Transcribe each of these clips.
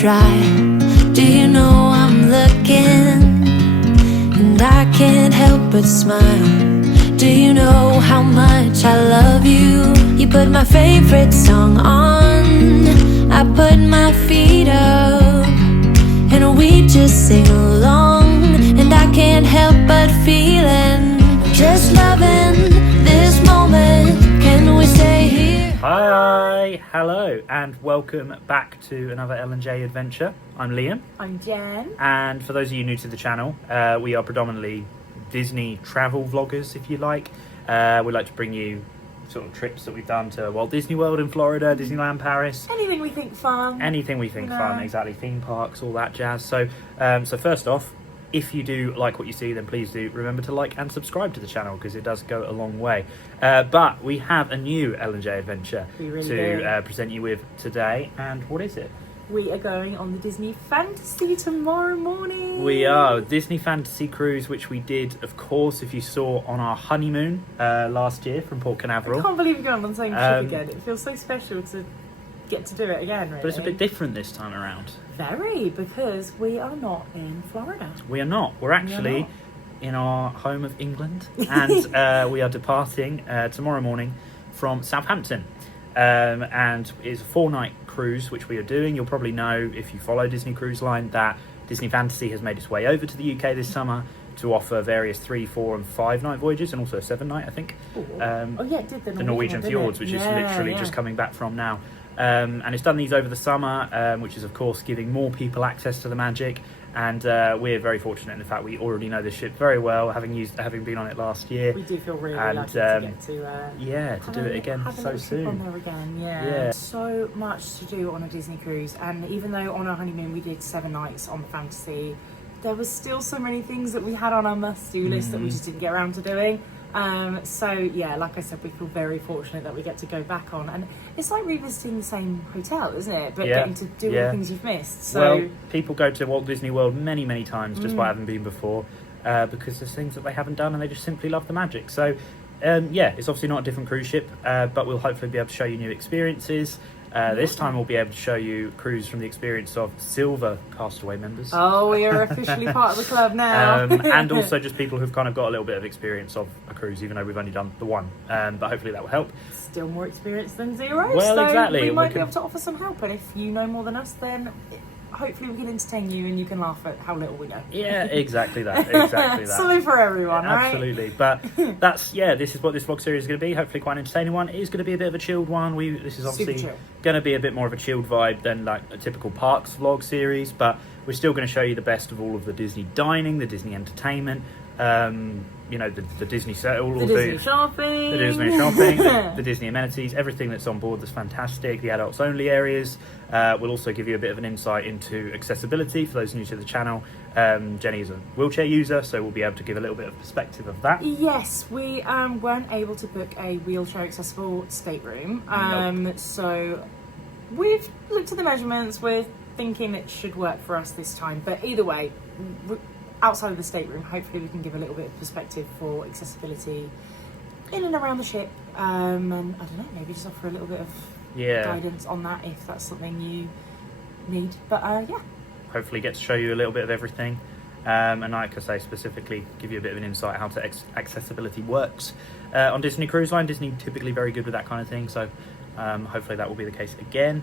dry. Do you know I'm looking, and I can't help but smile. Do you know how much I love you? You put my favorite song on, I put my feet up, and we just sing along. And I can't help but feeling, just loving this moment. Can we stay here? Hi, hello, and welcome back to another L&J Adventure. I'm Liam. I'm Jen. And for those of you new to the channel, we are predominantly Disney travel vloggers, if you like. We like to bring you sort of trips that we've done to Walt Disney World in Florida, Disneyland Paris. Anything we think fun. Anything we think fun, exactly. Theme parks, all that jazz. So first off, if you do like what you see, then please do remember to like and subscribe to the channel, because it does go a long way. But we have a new L&J adventure to present you with today. And what is it? We are going on the Disney Fantasy tomorrow morning. We are. Disney Fantasy Cruise, which we did, of course, if you saw, on our honeymoon last year from Port Canaveral. I can't believe we're going on the same ship again. It feels so special to get to do it again, really. But it's a bit different this time around. Very, because we are not in Florida. We are not. We're actually in our home of England, and we are departing tomorrow morning from Southampton. And it's a 4-night cruise which we are doing. You'll probably know, if you follow Disney Cruise Line, that Disney Fantasy has made its way over to the UK this summer to offer various 3, 4 and 5-night voyages, and also a 7-night, I think. It did the Norwegian Fjords, which is literally just coming back from now. And it's done these over the summer, which is of course giving more people access to the magic. And we're very fortunate in the fact we already know this ship very well, having been on it last year. We do feel really lucky to get to do it again so soon. On there again, so much to do on a Disney cruise, and even though on our honeymoon we did 7 nights on the Fantasy, there was still so many things that we had on our must-do list that we just didn't get around to doing. Like I said, we feel very fortunate that we get to go back on, and it's like revisiting the same hotel, isn't it? But getting to do all the things you've missed. So people go to Walt Disney World many times just by having been before, because there's things that they haven't done and they just simply love the magic. So it's obviously not a different cruise ship, but we'll hopefully be able to show you new experiences. This time we'll be able to show you cruise from the experience of Silver Castaway members. Oh, we are officially part of the club now. And also just people who've kind of got a little bit of experience of a cruise, even though we've only done the one. But hopefully that will help. Still more experience than zero. Well, so exactly. We might be able to offer some help, and if you know more than us, then hopefully we can entertain you and you can laugh at how little we know. Yeah, exactly that. Something for everyone, right? Absolutely. But this is what this vlog series is going to be. Hopefully quite an entertaining one. It is going to be a bit of a chilled one. This is obviously going to be a bit more of a chilled vibe than like a typical parks vlog series, but we're still going to show you the best of all of the Disney dining, the Disney entertainment, the Disney set, the Disney shopping, the Disney amenities, everything that's on board that's fantastic, the adults only areas. We'll also give you a bit of an insight into accessibility for those new to the channel. Jenny is a wheelchair user, so we'll be able to give a little bit of perspective of that. Yes, we weren't able to book a wheelchair accessible stateroom. So we've looked at the measurements, we're thinking it should work for us this time, but either way, outside of the stateroom, hopefully we can give a little bit of perspective for accessibility in and around the ship, and I don't know, maybe just offer a little bit of guidance on that if that's something you need. But hopefully get to show you a little bit of everything, and like I say, specifically give you a bit of an insight how to accessibility works on Disney Cruise Line. Disney typically very good with that kind of thing, so hopefully that will be the case again.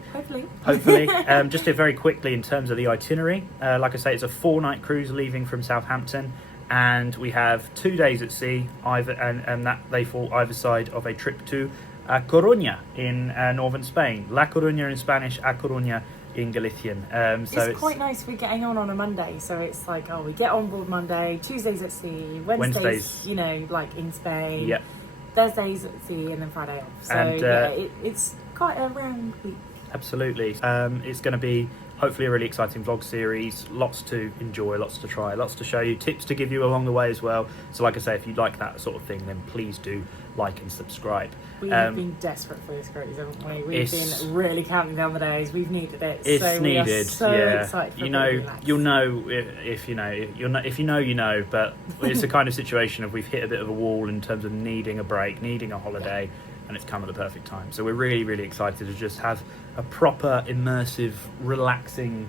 Hopefully. Just very quickly in terms of the itinerary, like I say, it's a 4-night cruise leaving from Southampton, and we have 2 days at sea, and that they fall either side of a trip to Coruña in northern Spain. La Coruña in Spanish, A Coruña in Galician. It's quite nice. We're getting on a Monday, so it's like, we get on board Monday, Tuesdays at sea, Wednesdays like in Spain. Yep. Thursdays at sea, and then Friday off. So it's quite a round week. Absolutely. It's going to be hopefully a really exciting vlog series. Lots to enjoy, lots to try, lots to show you, tips to give you along the way as well. So like I say, if you like that sort of thing, then please do like and subscribe. We've been desperate for this cruise, haven't we? We've been really counting down the days. We've needed it. It's so needed. We are so excited for you'll know if you know. If you know, you know. But it's a kind of situation of we've hit a bit of a wall in terms of needing a break, needing a holiday. And it's come at the perfect time. So we're really, really excited to just have a proper, immersive, relaxing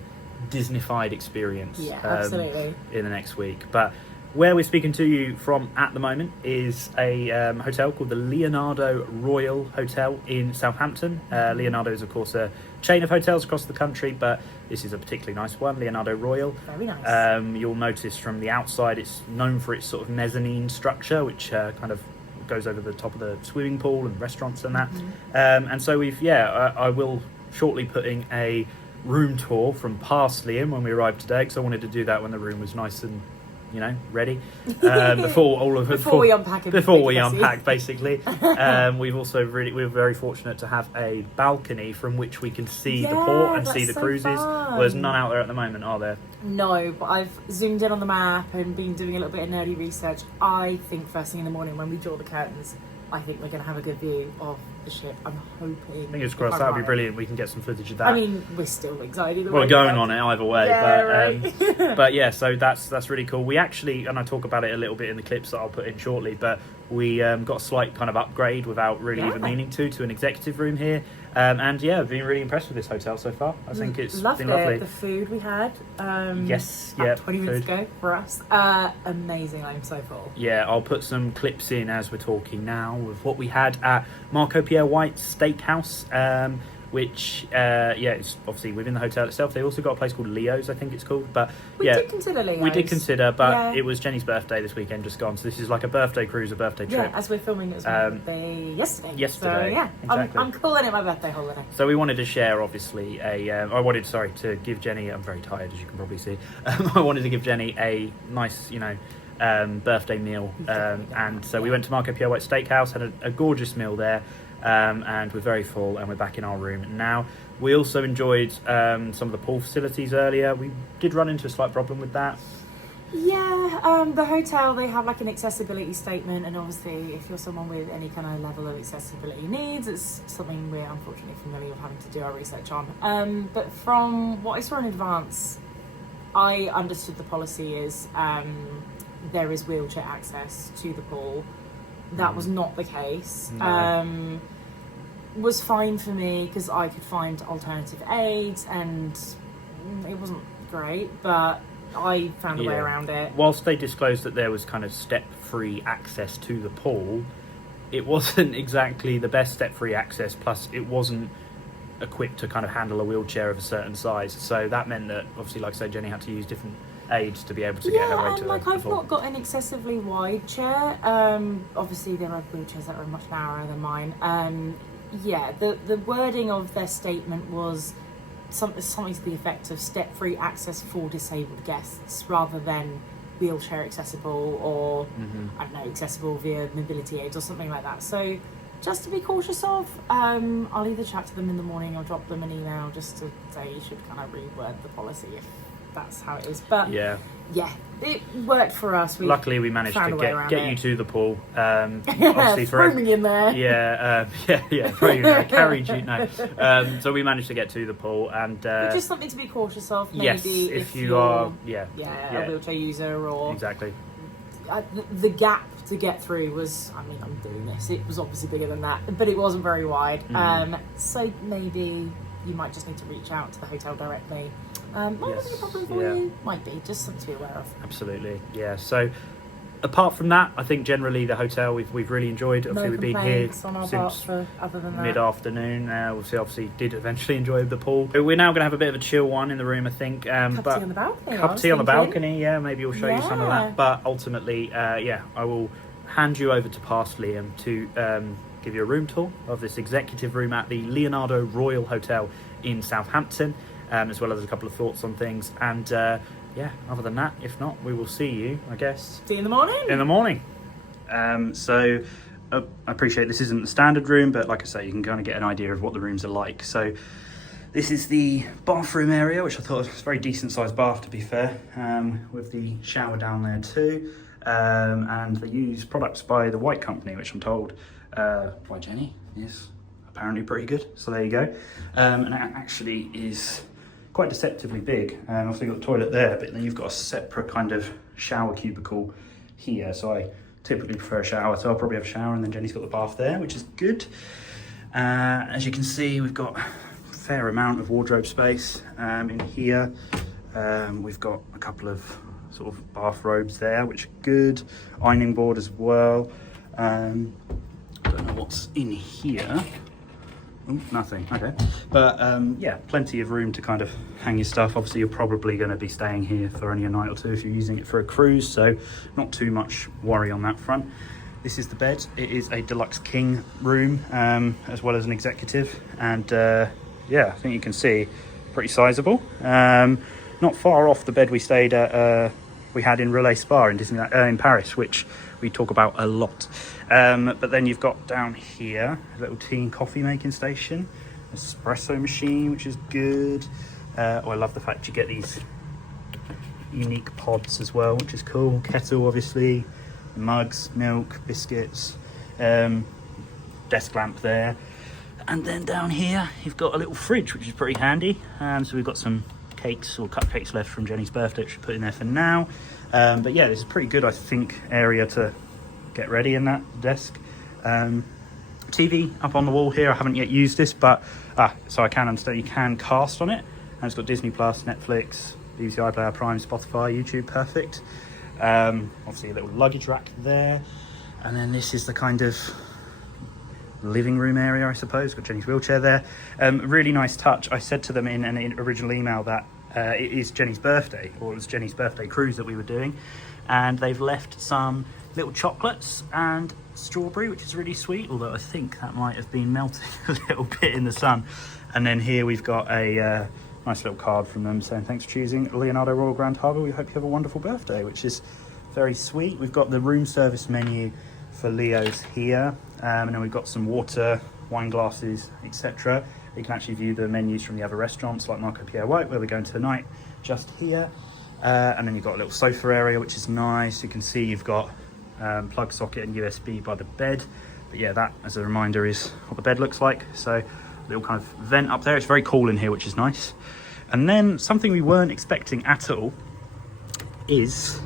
Disneyfied experience. Yeah, absolutely. In the next week. But where we're speaking to you from at the moment is a hotel called the Leonardo Royal Hotel in Southampton. Leonardo is, of course, a chain of hotels across the country, but this is a particularly nice one, Leonardo Royal. Very nice. You'll notice from the outside it's known for its sort of mezzanine structure, which kind of goes over the top of the swimming pool and restaurants and that. And so I will shortly putting a room tour from past Liam when we arrived today, because I wanted to do that when the room was nice and ready before we unpack basically. We're very fortunate to have a balcony from which we can see the port and see the cruises. Well, there's none out there at the moment, are there? No, but I've zoomed in on the map and been doing a little bit of nerdy research. I think first thing in the morning when we draw the curtains, I think we're going to have a good view of the ship. I'm hoping. Fingers crossed, that would be brilliant. We can get some footage of that. I mean, we're still excited. We're going on it either way. Yeah, but yeah, so that's really cool. We actually, and I talk about it a little bit in the clips that I'll put in shortly, but we got a slight kind of upgrade without really even meaning to an executive room here. And yeah, I've been really impressed with this hotel so far. I think it's been lovely. The food we had, 20 minutes ago for us, amazing. I'm so full. Yeah, I'll put some clips in as we're talking now with what we had at Marco Pierre White's Steakhouse, which it's obviously within the hotel itself. They also got a place called Leo's, I think it's called. But we did consider Leo's. We did consider, but it was Jenny's birthday this weekend just gone, so this is like a birthday cruise, a birthday trip. Yeah, as we're filming, it was my birthday yesterday. So, yeah, exactly. I'm calling it my birthday holiday. So we wanted to share, obviously, to give Jenny, I'm very tired as you can probably see, I wanted to give Jenny a nice, birthday meal, and so we went to Marco Pierre White Steakhouse, had a gorgeous meal there. And we're very full and we're back in our room now. We also enjoyed some of the pool facilities earlier. We did run into a slight problem with that. Yeah, the hotel, they have like an accessibility statement, and obviously if you're someone with any kind of level of accessibility needs, it's something we're unfortunately familiar with having to do our research on. But from what I saw in advance, I understood the policy is there is wheelchair access to the pool. That was not the case. No. Was fine for me because I could find alternative aids, and it wasn't great, but I found a way around it. Whilst they disclosed that there was kind of step-free access to the pool, it wasn't exactly the best step-free access, plus it wasn't equipped to kind of handle a wheelchair of a certain size. So that meant that, obviously, like I said, Jenny had to use different aids to be able to get her way to the I've pool. not got an excessively wide chair. Obviously there are wheelchairs that are much narrower than mine. The wording of their statement was something to the effect of step-free access for disabled guests, rather than wheelchair accessible or I don't know, accessible via mobility aids or something like that. So just to be cautious of, I'll either chat to them in the morning or drop them an email just to say you should kind of reword the policy if that's how it is. But yeah, it worked for us. Luckily, we managed to get you to the pool. Obviously, throw me in there. Throw you there, carried you. No, so we managed to get to the pool, and just something to be cautious of. Maybe yes, if you are, a wheelchair user or exactly. The gap to get through was, I mean, I'm doing this. It was obviously bigger than that, but it wasn't very wide. So maybe you might just need to reach out to the hotel directly. Might not be a problem for you. Might be, just something to be aware of. Absolutely, yeah. So apart from that, I think generally the hotel we've really enjoyed. Obviously, we've been here since mid-afternoon. Obviously did eventually enjoy the pool. We're now going to have a bit of a chill one in the room, I think. Cup tea on the balcony. Cup tea on the balcony, yeah. Maybe we'll show you some of that. But ultimately, I will hand you over to past Liam to give you a room tour of this executive room at the Leonardo Royal Hotel in Southampton, as well as a couple of thoughts on things. And other than that, if not, we will see you, I guess. See you in the morning. In the morning. So I appreciate this isn't the standard room, but like I say, you can kind of get an idea of what the rooms are like. So this is the bathroom area, which I thought was a very decent sized bath, to be fair, with the shower down there too. And they use products by the White Company, which I'm told by Jenny is apparently pretty good. So there you go. And it actually is quite deceptively big. Also you've got the toilet there, but then you've got a separate kind of shower cubicle here. So I typically prefer a shower, so I'll probably have a shower, and then Jenny's got the bath there, which is good. As you can see, we've got a fair amount of wardrobe space in here. We've got a couple of sort of bathrobes there, which are good. Ironing board as well. I don't know what's in here. Ooh, nothing, okay. But yeah, plenty of room to kind of hang your stuff. Obviously, you're probably going to be staying here for only a night or two if you're using it for a cruise, so not too much worry on that front. This is the bed. It is a deluxe king room, as well as an executive, and yeah, I think you can see pretty sizable. Not far off the bed we stayed at. We had in Relais Spa in in Paris, which we talk about a lot. But then you've got down here a little tea and coffee making station, espresso machine, which is good. Oh, I love the fact you get these unique pods as well, which is cool. Kettle, obviously, mugs, milk, biscuits, desk lamp there. And then down here you've got a little fridge, which is pretty handy. So we've got some cakes or cupcakes left from Jenny's birthday, which we put in there for now. But yeah, this is pretty good, I think, area to get ready in that desk. TV up on the wall here. I haven't yet used this, but so I can understand you can cast on it. And it's got Disney Plus, Netflix, BBC iPlayer, Prime, Spotify, YouTube, perfect. Obviously a little luggage rack there. And then this is the kind of living room area, I suppose. Got Jenny's wheelchair there. Really nice touch. I said to them in an original email that it is Jenny's birthday, or it was Jenny's birthday cruise that we were doing, and they've left some little chocolates and strawberry, which is really sweet, although I think that might have been melting a little bit in the sun. And then here we've got a nice little card from them saying thanks for choosing Leonardo Royal Grand Harbour, we hope you have a wonderful birthday, which is very sweet. We've got the room service menu for Leo's here, and then we've got some water, wine glasses, etc. You can actually view the menus from the other restaurants like Marco Pierre White, where we're going tonight, just here. And then you've got a little sofa area, which is nice. You can see you've got plug socket and USB by the bed. But yeah, that, as a reminder, is what the bed looks like. So a little kind of vent up there. It's very cool in here, which is nice. And then something we weren't expecting at all is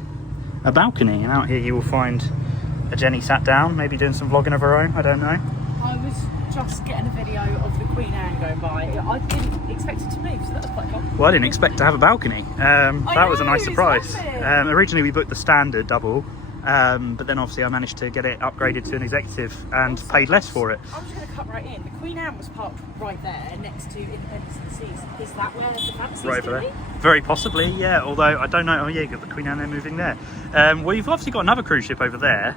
a balcony. And out here you will find a Jenny sat down, maybe doing some vlogging of her own, I don't know. I was just getting a video of the Queen Anne going by. I didn't expect it to move, so that was quite cool. Well, I didn't expect to have a balcony. That was a nice surprise. Originally we booked the standard double, but then obviously I managed to get it upgraded to an executive and paid less for it. I'm just going to cut right in. The Queen Anne was parked right there next to Independence and Seas. Is that where the fancy right is going to be? Very possibly, yeah, although I don't know. Oh yeah, you've got the Queen Anne there moving there. Well, you've obviously got another cruise ship over there,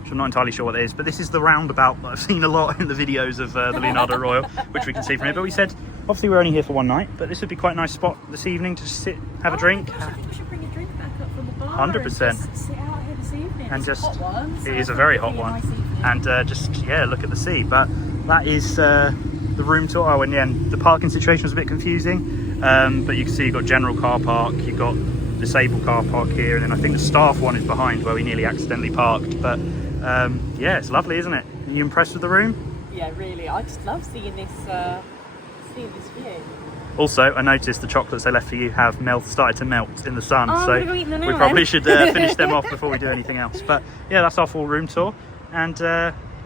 which I'm not entirely sure what it is, but this is the roundabout that I've seen a lot in the videos of the Leonardo Royal, which we can see from here. But we said, obviously we're only here for one night, but this would be quite a nice spot this evening to just sit, have a drink. Gosh, I think we should bring a drink back up from the bar 100%. and just sit out here this evening. And it's just, a hot one, so it is a very hot it'll be a one. nice evening. And just, yeah, look at the sea. But that is the room tour. Oh, and yeah, the parking situation was a bit confusing. But you can see you've got general car park, you've got disabled car park here, and then I think the staff one is behind where we nearly accidentally parked. But yeah, it's lovely, isn't it? Are you impressed with the room? Yeah, really. I just love seeing this view. Also, I noticed the chocolates they left for you have started to melt in the sun, Oh, so I'm gonna go eat them now we probably then. should finish them off before we do anything else. But yeah, that's our full room tour, and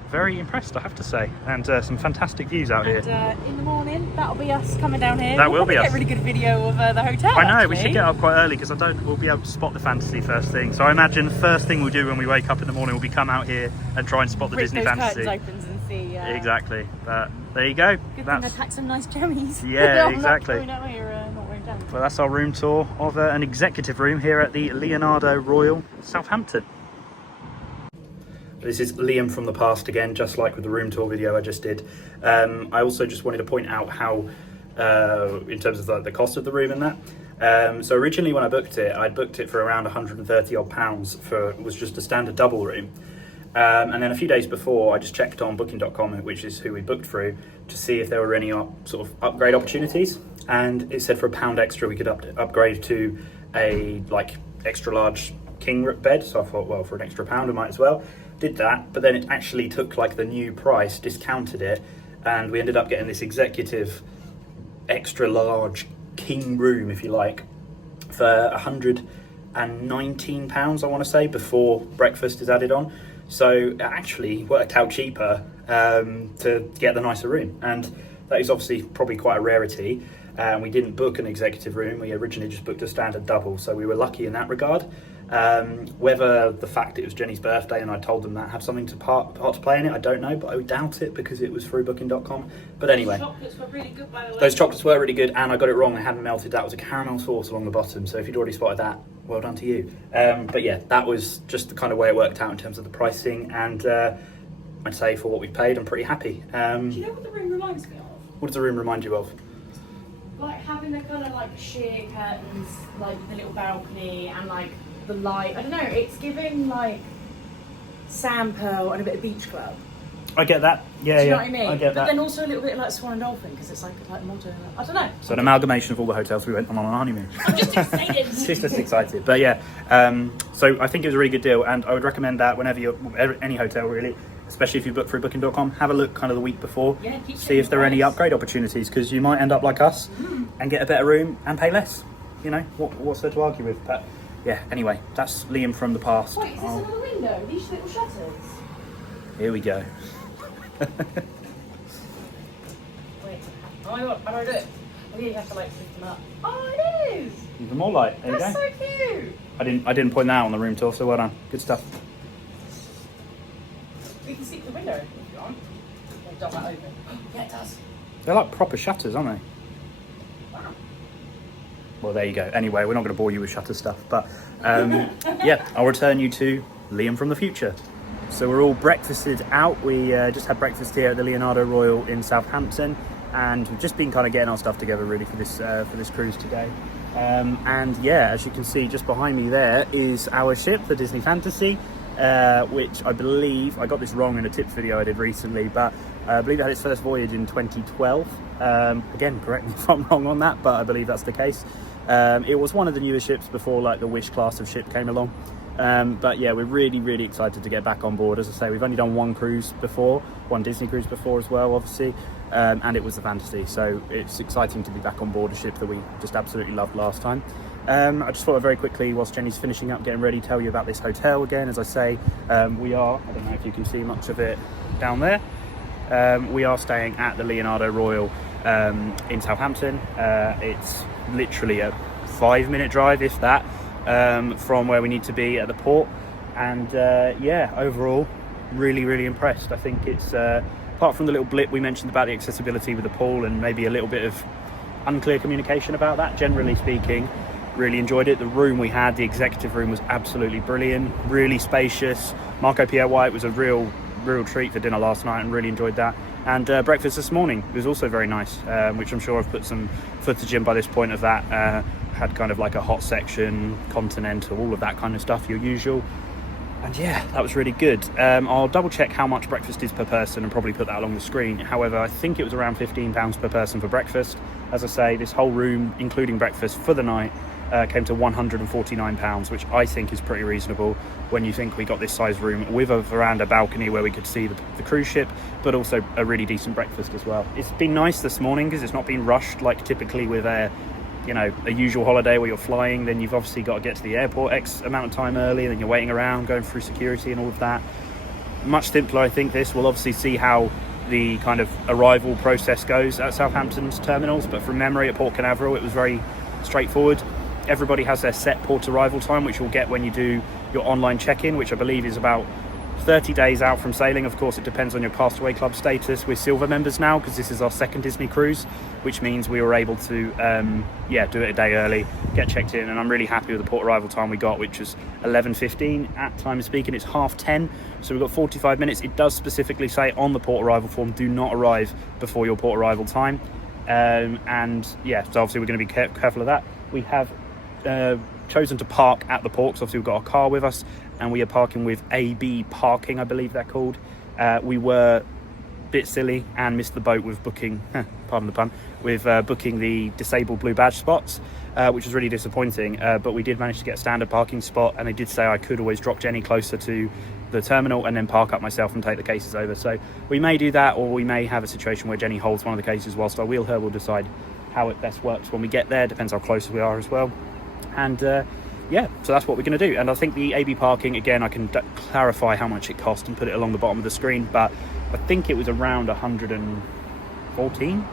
very impressed, I have to say, and some fantastic views out here. And in the morning, that'll be us coming down here. That will be We'll us. get a really good video of the hotel. I know, actually. we should get up quite early because we'll be able to spot the fantasy first thing. So I imagine the first thing we'll do when we wake up in the morning will be come out here and try and spot the Rip Disney those fantasy. curtains opens and see. Exactly. But there you go. Good thing I packed some nice jammies. Yeah, I'm exactly. Not going out here, not wearing jammies. Well, that's our room tour of an executive room here at the Leonardo Royal, Southampton. This is Liam from the past again, just like with the room tour video I just did. I also just wanted to point out how, in terms of the cost of the room and that. So originally when I booked it, I'd booked it for around 130 odd pounds for, it was just a standard double room. And then a few days before, I just checked on booking.com, which is who we booked through, to see if there were any sort of upgrade opportunities. And it said for £1 extra, we could upgrade to a extra large king bed. So I thought, well, for an extra £1, I might as well. Did that, but then it actually took the new price, discounted it, and we ended up getting this executive extra large king room, if you like, for £119, I want to say, before breakfast is added on. So it actually worked out cheaper to get the nicer room, and that is obviously probably quite a rarity. and we didn't book an executive room. We originally just booked a standard double, so we were lucky in that regard. Whether the fact it was Jenny's birthday and I told them that had something to part to play in it, I don't know, but I would doubt it because it was through booking.com. But anyway, Those chocolates were really good, by the way. those chocolates were really good, and I got it wrong, they hadn't melted. That was a caramel sauce along the bottom, so if you'd already spotted that, well done to you. But yeah, that was just the kind of way it worked out in terms of the pricing, and I'd say for what we paid, I'm pretty happy. Do you know what the room reminds me of? What does the room remind you of? Like having the kind of like sheer curtains, like the little balcony, and like the light. I don't know, it's giving like Sand Pearl and a bit of Beach Club. I get that. Yeah, Do you know yeah. what I mean? I get but that. then also a little bit like Swan and Dolphin because it's like modern. I don't know. So an amalgamation of all the hotels we went on our honeymoon. I'm just excited. She's just excited. But yeah, so I think it was a really good deal, and I would recommend that whenever you're any hotel really, especially if you book through booking.com, have a look kind of the week before, Yeah, keep see if there are any checking upgrade opportunities, because you might end up like us and get a better room and pay less. You know, what's there to argue with? But yeah, anyway, that's Liam from the past. Wait, is this another window? These little shutters? Here we go. Wait. Oh my god, how do I do it? I really have to like lift them up. Oh, it is! Even more light. There That's you go. so cute! I didn't point that out on the room tour, so well done. Good stuff. We can see the window open if you want. Yeah, dot that open. Yeah, it does. They're like proper shutters, aren't they? Wow. Well, there you go. Anyway, we're not going to bore you with shutter stuff, but yeah, I'll return you to Liam from the future. So we're all breakfasted out. We just had breakfast here at the Leonardo Royal in Southampton, and we've just been kind of getting our stuff together really for this cruise today. And yeah, as you can see just behind me there is our ship, the Disney Fantasy, which I believe, I got this wrong in a tips video I did recently, but I believe it had its first voyage in 2012. Again, correct me if I'm wrong on that, but I believe that's the case. It was one of the newer ships before like the Wish class of ship came along. But yeah, we're really excited to get back on board. As I say, we've only done one cruise before, one Disney cruise before as well, obviously, and it was the Fantasy, so it's exciting to be back on board a ship that we just absolutely loved last time. I just thought I'd very quickly, whilst Jenny's finishing up getting ready, tell you about this hotel again. As I say, we are, I don't know if you can see much of it down there, we are staying at the Leonardo Royal in Southampton. It's literally a 5-minute drive, if that, from where we need to be at the port, and yeah, overall really impressed. I think it's apart from the little blip we mentioned about the accessibility with the pool and maybe a little bit of unclear communication about that, generally speaking, really enjoyed it. The room we had, the executive room, was absolutely brilliant, really spacious. Marco Pierre White was a real treat for dinner last night, and really enjoyed that. And breakfast this morning was also very nice, which I'm sure I've put some footage in by this point of that. Had kind of like a hot section, continental, all of that kind of stuff, your usual. And yeah, that was really good. I'll double check how much breakfast is per person and probably put that along the screen. However, I think it was around £15 per person for breakfast. As I say, this whole room, including breakfast for the night, came to £149, which I think is pretty reasonable when you think we got this size room with a veranda balcony where we could see the cruise ship, but also a really decent breakfast as well. It's been nice this morning because it's not been rushed like typically with a usual holiday where you're flying. Then you've obviously got to get to the airport X amount of time early, and then you're waiting around, going through security and all of that. Much simpler, I think. This we'll obviously see how the kind of arrival process goes at Southampton's terminals, but from memory at Port Canaveral it was very straightforward. Everybody has their set port arrival time, which you'll get when you do your online check-in, which I believe is about 30 days out from sailing. Of course, it depends on your Castaway Club status. We're silver members now because this is our second Disney cruise, which means we were able to do it a day early, get checked in, and I'm really happy with the port arrival time we got, which was 11:15 at time of speaking. It's 10:30, so we've got 45 minutes. It does specifically say on the port arrival form, do not arrive before your port arrival time, and yeah, so obviously we're going to be careful of that. We have chosen to park at the port, so obviously we've got our car with us, and we are parking with AB Parking, I believe they're called. We were a bit silly and missed the boat with booking, pardon the pun, with booking the disabled blue badge spots, which was really disappointing, but we did manage to get a standard parking spot, and they did say I could always drop Jenny closer to the terminal and then park up myself and take the cases over. So we may do that, or we may have a situation where Jenny holds one of the cases whilst I wheel her. We'll decide how it best works when we get there, depends how close we are as well. And yeah, so that's what we're going to do. And I think the AB parking, again, I can clarify how much it cost and put it along the bottom of the screen, but I think it was around 114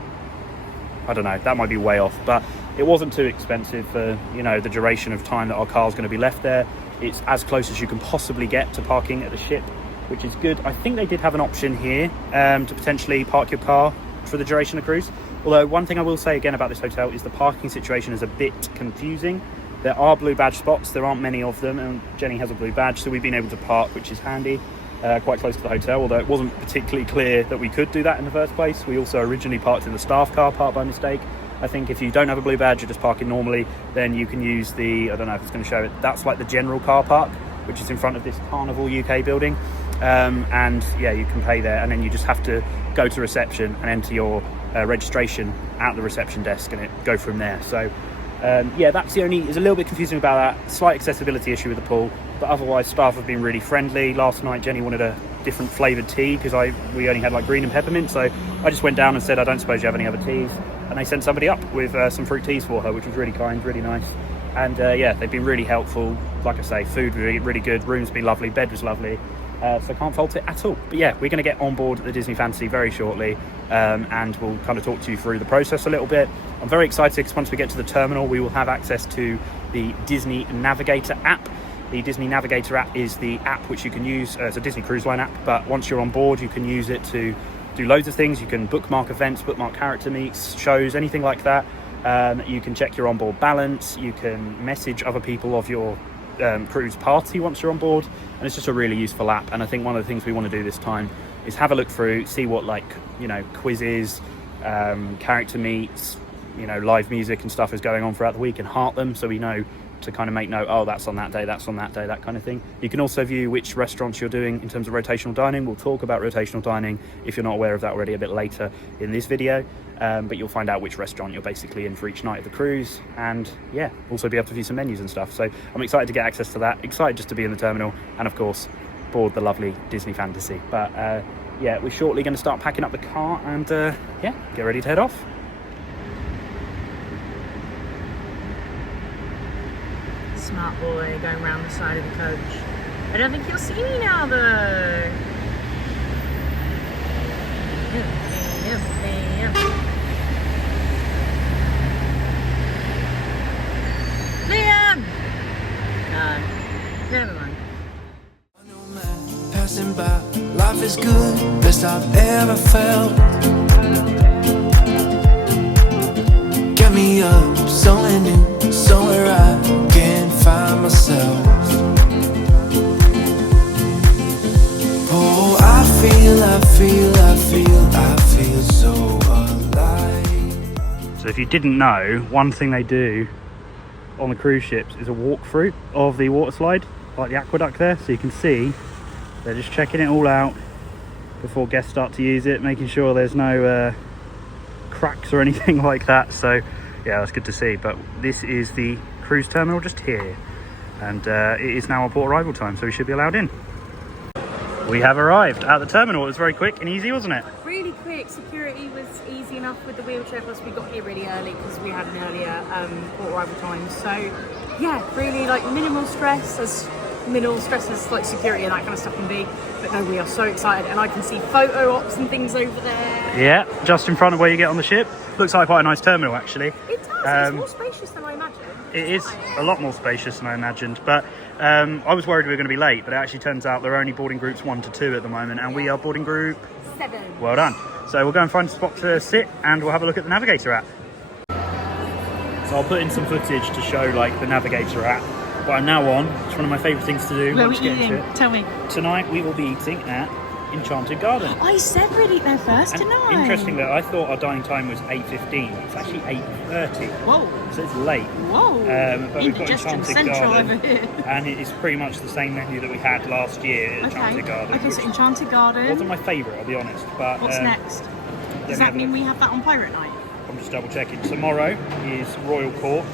I don't know, that might be way off, but it wasn't too expensive for, you know, the duration of time that our car's going to be left there. It's as close as you can possibly get to parking at the ship, which is good. I think they did have an option here to potentially park your car for the duration of the cruise. Although one thing I will say again about this hotel is the parking situation is a bit confusing. There are blue badge spots, there aren't many of them, and Jenny has a blue badge, so we've been able to park, which is handy, quite close to the hotel, although it wasn't particularly clear that we could do that in the first place. We also originally parked in the staff car park by mistake. I think if you don't have a blue badge, you're just parking normally, then you can use the, I don't know if it's going to show it, that's like the general car park, which is in front of this Carnival UK building. And yeah, you can pay there, and then you just have to go to reception and enter your registration at the reception desk, and it go from there. So yeah, that's the only, it's a little bit confusing about that, slight accessibility issue with the pool, but otherwise staff have been really friendly. Last night Jenny wanted a different flavoured tea because we only had like green and peppermint, so I just went down and said, I don't suppose you have any other teas, and they sent somebody up with some fruit teas for her, which was really kind, really nice. And yeah, they've been really helpful. Like I say, food really, really good, room's been lovely, bed was lovely, so can't fault it at all. But yeah, we're going to get on board the Disney Fantasy very shortly, and we'll kind of talk to you through the process a little bit. I'm very excited because once we get to the terminal, we will have access to the Disney Navigator app. The Disney Navigator app is the app which you can use as a Disney Cruise Line app, but once you're on board, you can use it to do loads of things. You can bookmark events, bookmark character meets, shows, anything like that. You can check your onboard balance, you can message other people of your cruise party once you're on board, and it's just a really useful app. And I think one of the things we want to do this time is have a look through, see what, like, you know, quizzes, character meets, you know, live music and stuff is going on throughout the week, and heart them so we know to kind of make note, oh, that's on that day, that's on that day, that kind of thing. You can also view which restaurants you're doing in terms of rotational dining. We'll talk about rotational dining if you're not aware of that already a bit later in this video, but you'll find out which restaurant you're basically in for each night of the cruise, and yeah, also be able to view some menus and stuff. So I'm excited to get access to that, excited just to be in the terminal, and of course board the lovely Disney Fantasy. But yeah, we're shortly going to start packing up the car and yeah, get ready to head off. Smart boy going around the side of the coach. I don't think he'll see me now though. Liam! Never mind. Passing by, life is good, best I've ever felt. Get me up, somewhere new, somewhere I can find myself. Oh, I feel so alive. So if you didn't know, one thing they do on the cruise ships is a walkthrough of the water slide, like the aqueduct there, so you can see they're just checking it all out before guests start to use it, making sure there's no cracks or anything like that. So yeah, that's good to see. But this is the cruise terminal just here, and it is now our port arrival time, so we should be allowed in. We have arrived at the terminal. It was very quick and easy, wasn't it? Really quick. Security was easy enough with the wheelchair, plus we got here really early because we had an earlier port arrival time. So yeah, really like minimal stress as like security and that kind of stuff can be. But no, we are so excited, and I can see photo ops and things over there. Yeah, just in front of where you get on the ship. Looks like quite a nice terminal actually. It does. It's more spacious than I imagined. It is a lot more spacious than I imagined, but I was worried we were going to be late, but it actually turns out there are only boarding groups 1 to 2 at the moment, and we are boarding group 7. Well done. So we'll go and find a spot to sit, and we'll have a look at the Navigator app. So I'll put in some footage to show like the Navigator app, but I'm now on. It's one of my favourite things to do. Where are we eating? Tell me. Tonight we will be eating at Enchanted Garden. I said we'd eat there first tonight. Interestingly, I thought our dining time was 8:15. It's actually 8:30. Whoa. So it's late. Whoa. But we've got Enchanted Garden, over here. and it is pretty much the same menu that we had last year at Enchanted Garden. Okay, so Enchanted Garden. Wasn't my favourite, I'll be honest. But what's next? Does that mean we have that on Pirate Night? I'm just double checking. Tomorrow is Royal Court.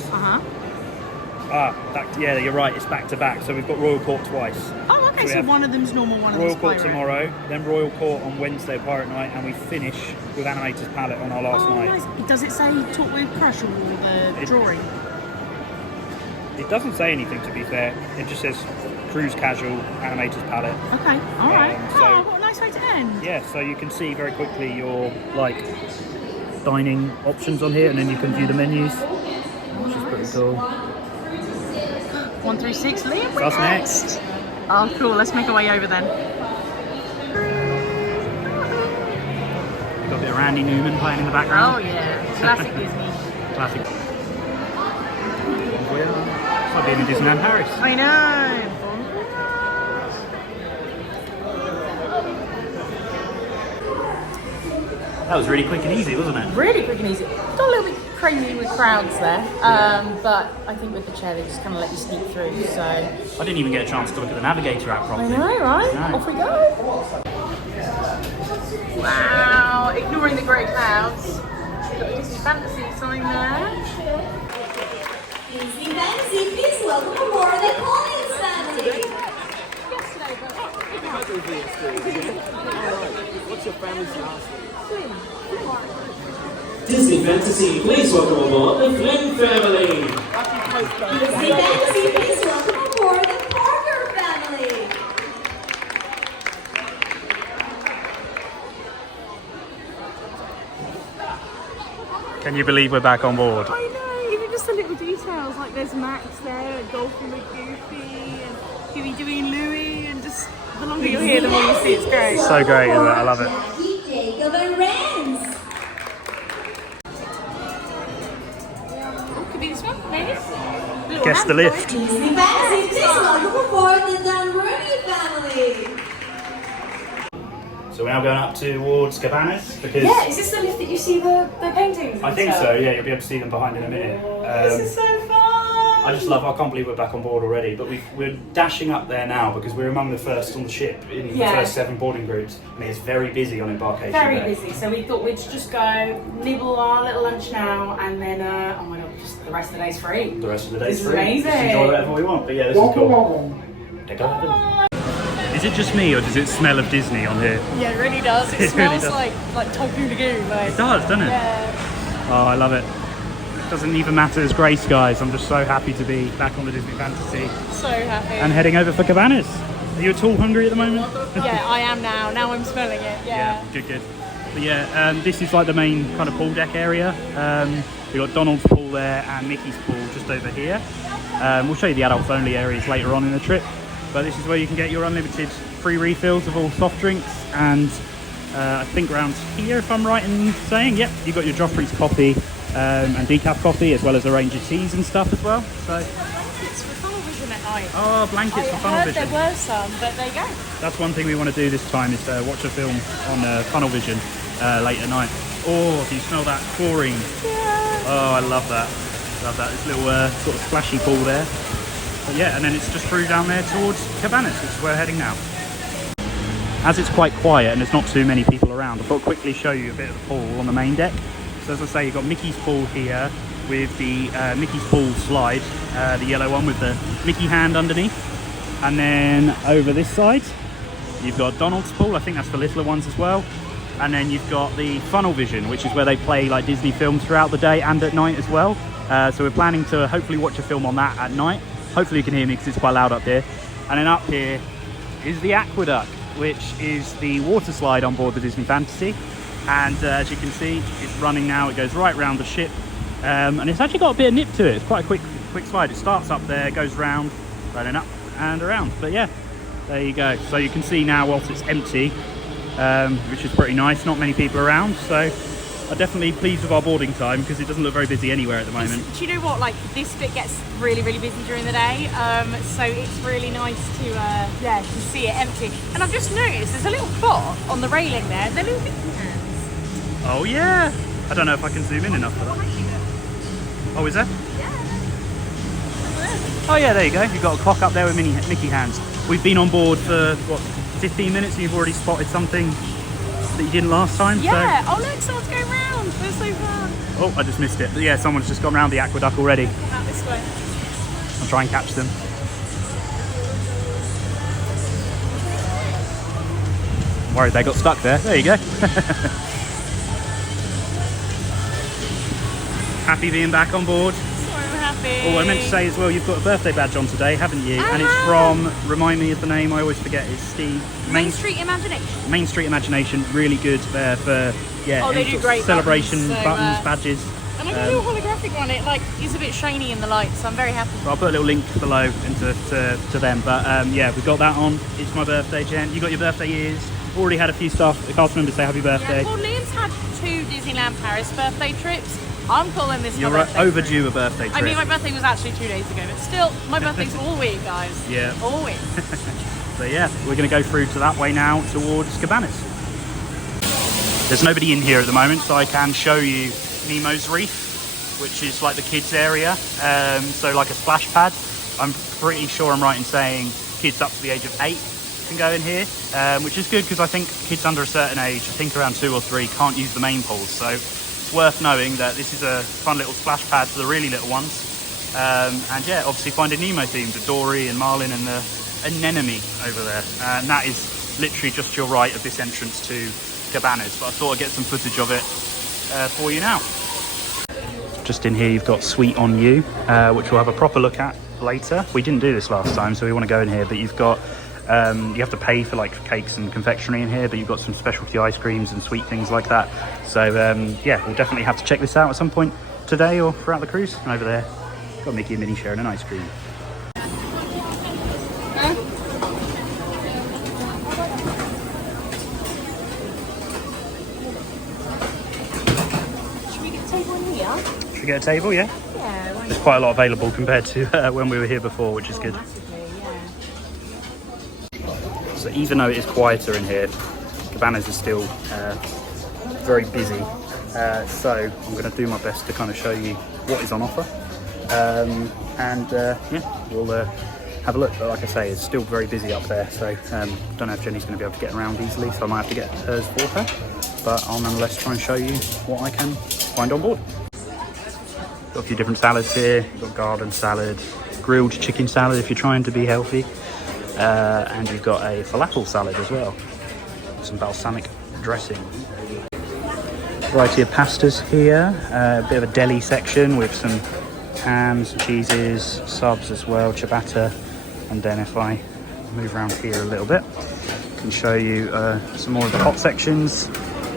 Yeah, you're right. It's back to back. So we've got Royal Court twice. Oh, okay. So one of them's normal, one of them's Royal Court Pirate. Tomorrow, then Royal Court on Wednesday, Pirate Night, and we finish with Animator's Palette on our last night. Nice. Does it say Talk with Crush or the drawing? It doesn't say anything, to be fair. It just says Cruise Casual, Animator's Palette. Okay. All right. So, what a nice way to end. Yeah. So you can see very quickly your like dining options on here, and then you can view the menus, which is pretty cool. 1 through 6, Liam. That's next. Oh, cool. Let's make our way over then. Got a bit of Randy Newman playing in the background. Oh yeah, classic Disney. Classic. It's like being in Disneyland Paris. I know. That was really quick and easy, wasn't it? Really quick and easy. Got a little bit crazy with crowds there, but I think with the chair they just kind of let you sneak through. So I didn't even get a chance to look at the navigator app I properly. know, right? No. Off we go. Wow! Ignoring the grey clouds. Got the Disney Fantasy sign there. Disney Fantasy, please welcome aboard the Collins family. What's your family's last name? Disney Fantasy, please welcome aboard the Flynn family. Disney Fantasy, please welcome aboard the Parker family. Can you believe we're back on board? I know, even just the little details, like there's Max there, golfing with Goofy, and Huey, Dewey, and Louie, and just the longer you're here, the more you see. It's great. So great, isn't it? I love it. Jackie, Jacob, and Renz. Could be this one, maybe? Guess the lift. Disney Fantasy, please welcome aboard the Dunrooney family. So we're now going up towards Cabanas because Yeah, is this the lift that you see the paintings? I think so. Yeah, you'll be able to see them behind in a minute. This is so fun. I can't believe we're back on board already, but we're dashing up there now because we're among the first on the ship in the first 7 boarding groups, and it's very busy on Embarkation Very Day. busy, so we thought we'd just go nibble our little lunch now, and then oh my god, just the rest of the day's free. The rest of the day's This is free. amazing. Just enjoy whatever we want, but yeah, this is cool. Is it just me, or does it smell of Disney on here? Yeah, it really does. It, It really smells does. like Tofu Lagoon. Like, It does, doesn't it? yeah. Oh, I love it. Doesn't even matter as grace, guys. I'm just so happy to be back on the Disney Fantasy So happy. and heading over for Cabanas. Are you at all hungry at the moment? Yeah, I am now. Now I'm smelling it. Yeah. Good. But yeah, this is like the main kind of pool deck area. We've got Donald's pool there and Mickey's pool just over here. We'll show you the adults only areas later on in the trip. But this is where you can get your unlimited free refills of all soft drinks, and I think around here, if I'm right in saying, yep, you've got your Joffrey's coffee and decaf coffee, as well as a range of teas and stuff as well. So It's for funnel vision at night. oh, blankets for I funnel heard vision. there were some, but there you go. That's one thing we want to do this time, is watch a film on funnel vision late at night. Oh, can you smell that chlorine? Yeah. Oh, I love that. This little sort of splashy pool there. But yeah, and then it's just through down there towards Cabanas, which is where we're heading now. As it's quite quiet and there's not too many people around, I thought I'd quickly show you a bit of the pool on the main deck. So as I say, you've got Mickey's pool here with the Mickey's pool slide, the yellow one with the Mickey hand underneath. And then over this side, you've got Donald's pool. I think that's the littler ones as well. And then you've got the funnel vision, which is where they play like Disney films throughout the day and at night as well. So we're planning to hopefully watch a film on that at night. Hopefully you can hear me because it's quite loud up here. And then up here is the aqueduct, which is the water slide on board the Disney Fantasy. And as you can see, it's running now. It goes right round the ship. And it's actually got a bit of nip to it. It's quite a quick slide. It starts up there, goes round, running up and around. But yeah, there you go. So you can see now whilst it's empty, which is pretty nice. Not many people around. So I'm definitely pleased with our boarding time because it doesn't look very busy anywhere at the moment. Do you know what? Like, this bit gets really, really busy during the day, so it's really nice to see it empty. And I've just noticed there's a little plot on the railing there. They're little Mickey hands. Oh yeah! I don't know if I can zoom in enough for that. Oh, is there? Yeah. Oh yeah, there you go. You've got a clock up there with Mickey hands. We've been on board for, what, 15 minutes and you've already spotted something that you didn't last time? Yeah. So... Oh look, someone's going round. They're so fun. Oh, I just missed it. But yeah, someone's just gone round the aqueduct already. Out this way. I'll try and catch them. Worried they got stuck there. There you go. Happy being back on board. So happy. happy. Oh, I meant to say as well, you've got a birthday badge on today, haven't you? And it's from, remind me of the name, I always forget, it's Steve. Main Street Imagination. Main Street Imagination, really good there for, yeah, Oh, they any do sort of great celebration buttons, so, buttons, badges. And I got a little holographic one. It like is a bit shiny in the light, so I'm very happy. So I'll put a little link below into to them. But yeah, we've got that on. It's my birthday, Jen. You got your birthday years. Already had a few staff, the cast members say happy birthday. Yeah, well, Liam's had 2 Disneyland Paris birthday trips. I'm calling this You're my birthday overdue trip. a birthday trip. I mean, my birthday was actually 2 days ago, but still, my birthday's all week, guys. Yeah. All week. So yeah, we're going to go through to that way now towards Cabanas. There's nobody in here at the moment, so I can show you Nemo's Reef, which is like the kids area, so like a splash pad. I'm pretty sure I'm right in saying kids up to the age of 8 can go in here, which is good because I think kids under a certain age, I think around 2 or 3, can't use the main pools. So it's worth knowing that this is a fun little splash pad for the really little ones. And yeah, obviously finding Nemo themed, the Dory and Marlin and the anemone over there. And that is literally just to your right of this entrance to Cabanas, but I thought I'd get some footage of it for you now. Just in here you've got Sweet on You, which we'll have a proper look at later. We didn't do this last time, so we want to go in here, but you've got you have to pay for like cakes and confectionery in here, but you've got some specialty ice creams and sweet things like that. So yeah, we'll definitely have to check this out at some point today or throughout the cruise. And over there got Mickey and Minnie sharing an ice cream. Should we get a table in here? Should we get a table? Yeah, Yeah, why there's quite a lot available compared to when we were here before, which is good. massively, yeah. So even though it is quieter in here, Cabanas is still very busy. So I'm going to do my best to kind of show you what is on offer. Yeah, we'll have a look. But like I say, it's still very busy up there. So don't know if Jenny's going to be able to get around easily. So I might have to get hers for her. But I'll nonetheless try and show you what I can find on board. Got a few different salads here. You've got garden salad, grilled chicken salad if you're trying to be healthy. And you've got a falafel salad as well, some balsamic dressing. Variety of pastas here, a bit of a deli section with some hams, cheeses, subs as well, ciabatta. And then if I move around here a little bit, I can show you some more of the hot sections.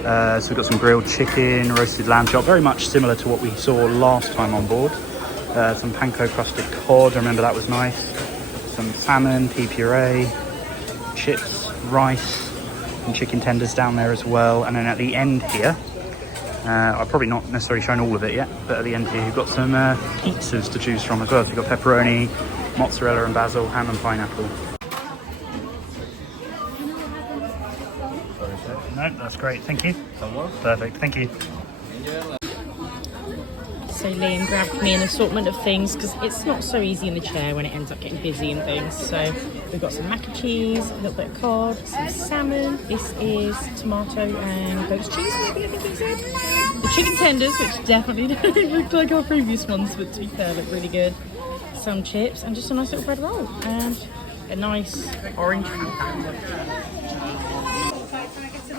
So we've got some grilled chicken, roasted lamb chop, very much similar to what we saw last time on board. Some panko crusted cod, I remember that was nice. Some salmon, pea puree, chips, rice, and chicken tenders down there as well. And then at the end here, I've probably not necessarily shown all of it yet, but at the end here you've got some pizzas to choose from as well. So you've got pepperoni, mozzarella and basil, ham and pineapple. No, that's great, thank you. Perfect, thank you. So Liam grabbed me an assortment of things because it's not so easy in the chair when it ends up getting busy and things. So we've got some mac and cheese, a little bit of cod, some salmon. This is tomato and goat's cheese, maybe I think he said. The chicken tenders, which definitely don't look like our previous ones, but to be fair, look really good. Some chips and just a nice little bread roll and a nice orange champagne.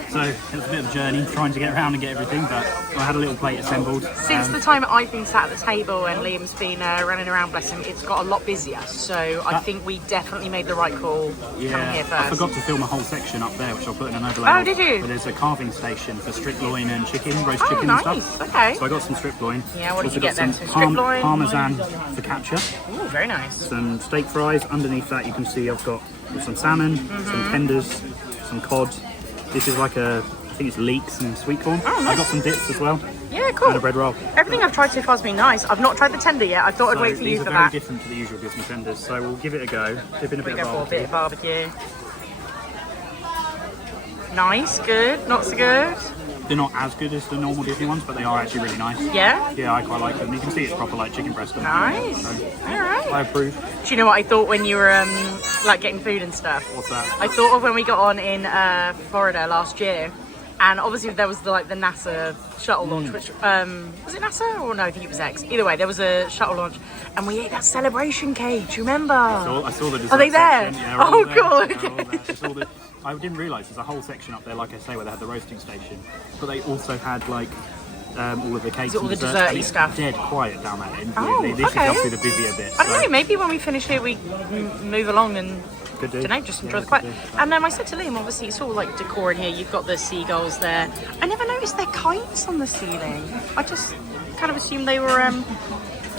So it was a bit of a journey trying to get around and get everything, but I had a little plate assembled. Since the time I've been sat at the table and Liam's been running around, bless him, it's got a lot busier. So I think we definitely made the right call coming here first. I forgot to film a whole section up there, which I'll put in an overlay. Oh, did you? But there's a carving station for strip loin and chicken, roast chicken nice. and stuff. Okay. So I got some strip loin. Yeah, what did Also you get got then? some So strip loin? Parmesan focaccia. Ooh, very nice. Some steak fries. Underneath that you can see I've got some salmon, some tenders, some cod. This is like a, I think it's leeks and sweet corn. Oh, nice. I got some dips as well. Yeah, cool. And a bread roll. Everything I've tried so far has been nice. I've not tried the tender yet. I thought I'd wait for you for These are that. very different to the usual Disney tenders, so we'll give it a go. Dip in a We bit go of for a bit barbecue. of barbecue. Nice, good, not so good. They're not as good as the normal Disney ones, but they are actually really nice. Yeah? Yeah, I quite like them. You can see it's proper like chicken breast. Nice. So All right. I approve. Do you know what I thought when you were like getting food and stuff? What's that? I thought of when we got on in Florida last year, and obviously there was the NASA shuttle launch, which was it NASA or no? I think it was X. Either way, there was a shuttle launch, and we ate that celebration cake. Do you remember? I saw the Are they there? section. Yeah, Oh, there. cool. They're all Okay. there. It's all the- I didn't realise there's a whole section up there, like I say, where they had the roasting station, but they also had like all of the cakes Is it all and the desserts, desserty and it's stuff? dead quiet down that end. Oh, Weirdly. This okay. is obviously the busier bit. I don't know, maybe when we finish here we move along and Could do. don't know, just enjoy Yeah, the quiet. could do. And I said to Liam, obviously it's all like decor in here. You've got the seagulls there. I never noticed their kites on the ceiling. I just kind of assumed they were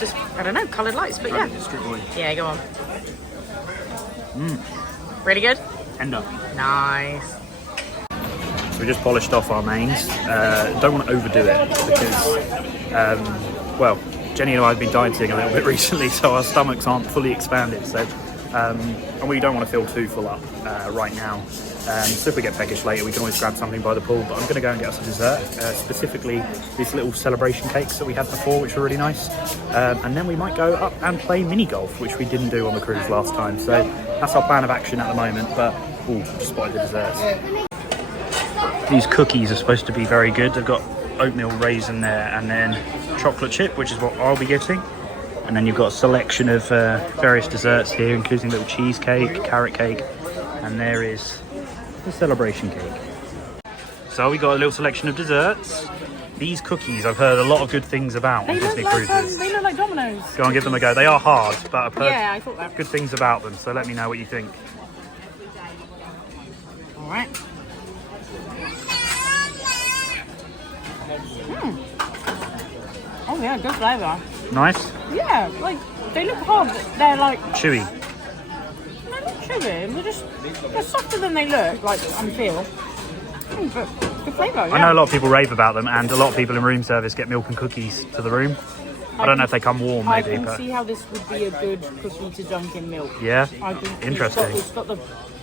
just, I don't know, coloured lights, but yeah. Strip boy. Yeah, go on. Really good? End up. Nice. So we just polished off our mains. Don't want to overdo it because, well, Jenny and I have been dieting a little bit recently, so our stomachs aren't fully expanded. So, and we don't want to feel too full up right now. So if we get peckish later, we can always grab something by the pool. But I'm going to go and get us a dessert, specifically these little celebration cakes that we had before, which were really nice. And then we might go up and play mini golf, which we didn't do on the cruise last time. So that's our plan of action at the moment. But just spotted the desserts. These cookies are supposed to be very good. They've got oatmeal raisin there and then chocolate chip, which is what I'll be getting. And then you've got a selection of various desserts here, including little cheesecake, carrot cake, and there is the celebration cake. So we got a little selection of desserts. These cookies I've heard a lot of good things about on Disney cruises. They look like dominoes. Go and give them a go. They are hard, but I've heard Yeah, I thought that. good things about them. So let me know what you think. All right. Oh yeah, good flavour. Nice, Yeah, like they look hard, but they're like chewy. they're not chewy. They're softer than they look, like and feel. But good flavour. I know a lot of people rave about them, and a lot of people in room service get milk and cookies to the room. I don't know if they come warm, I maybe, can but see how this would be a good cookie to dunk in milk. yeah, I think interesting. It's got the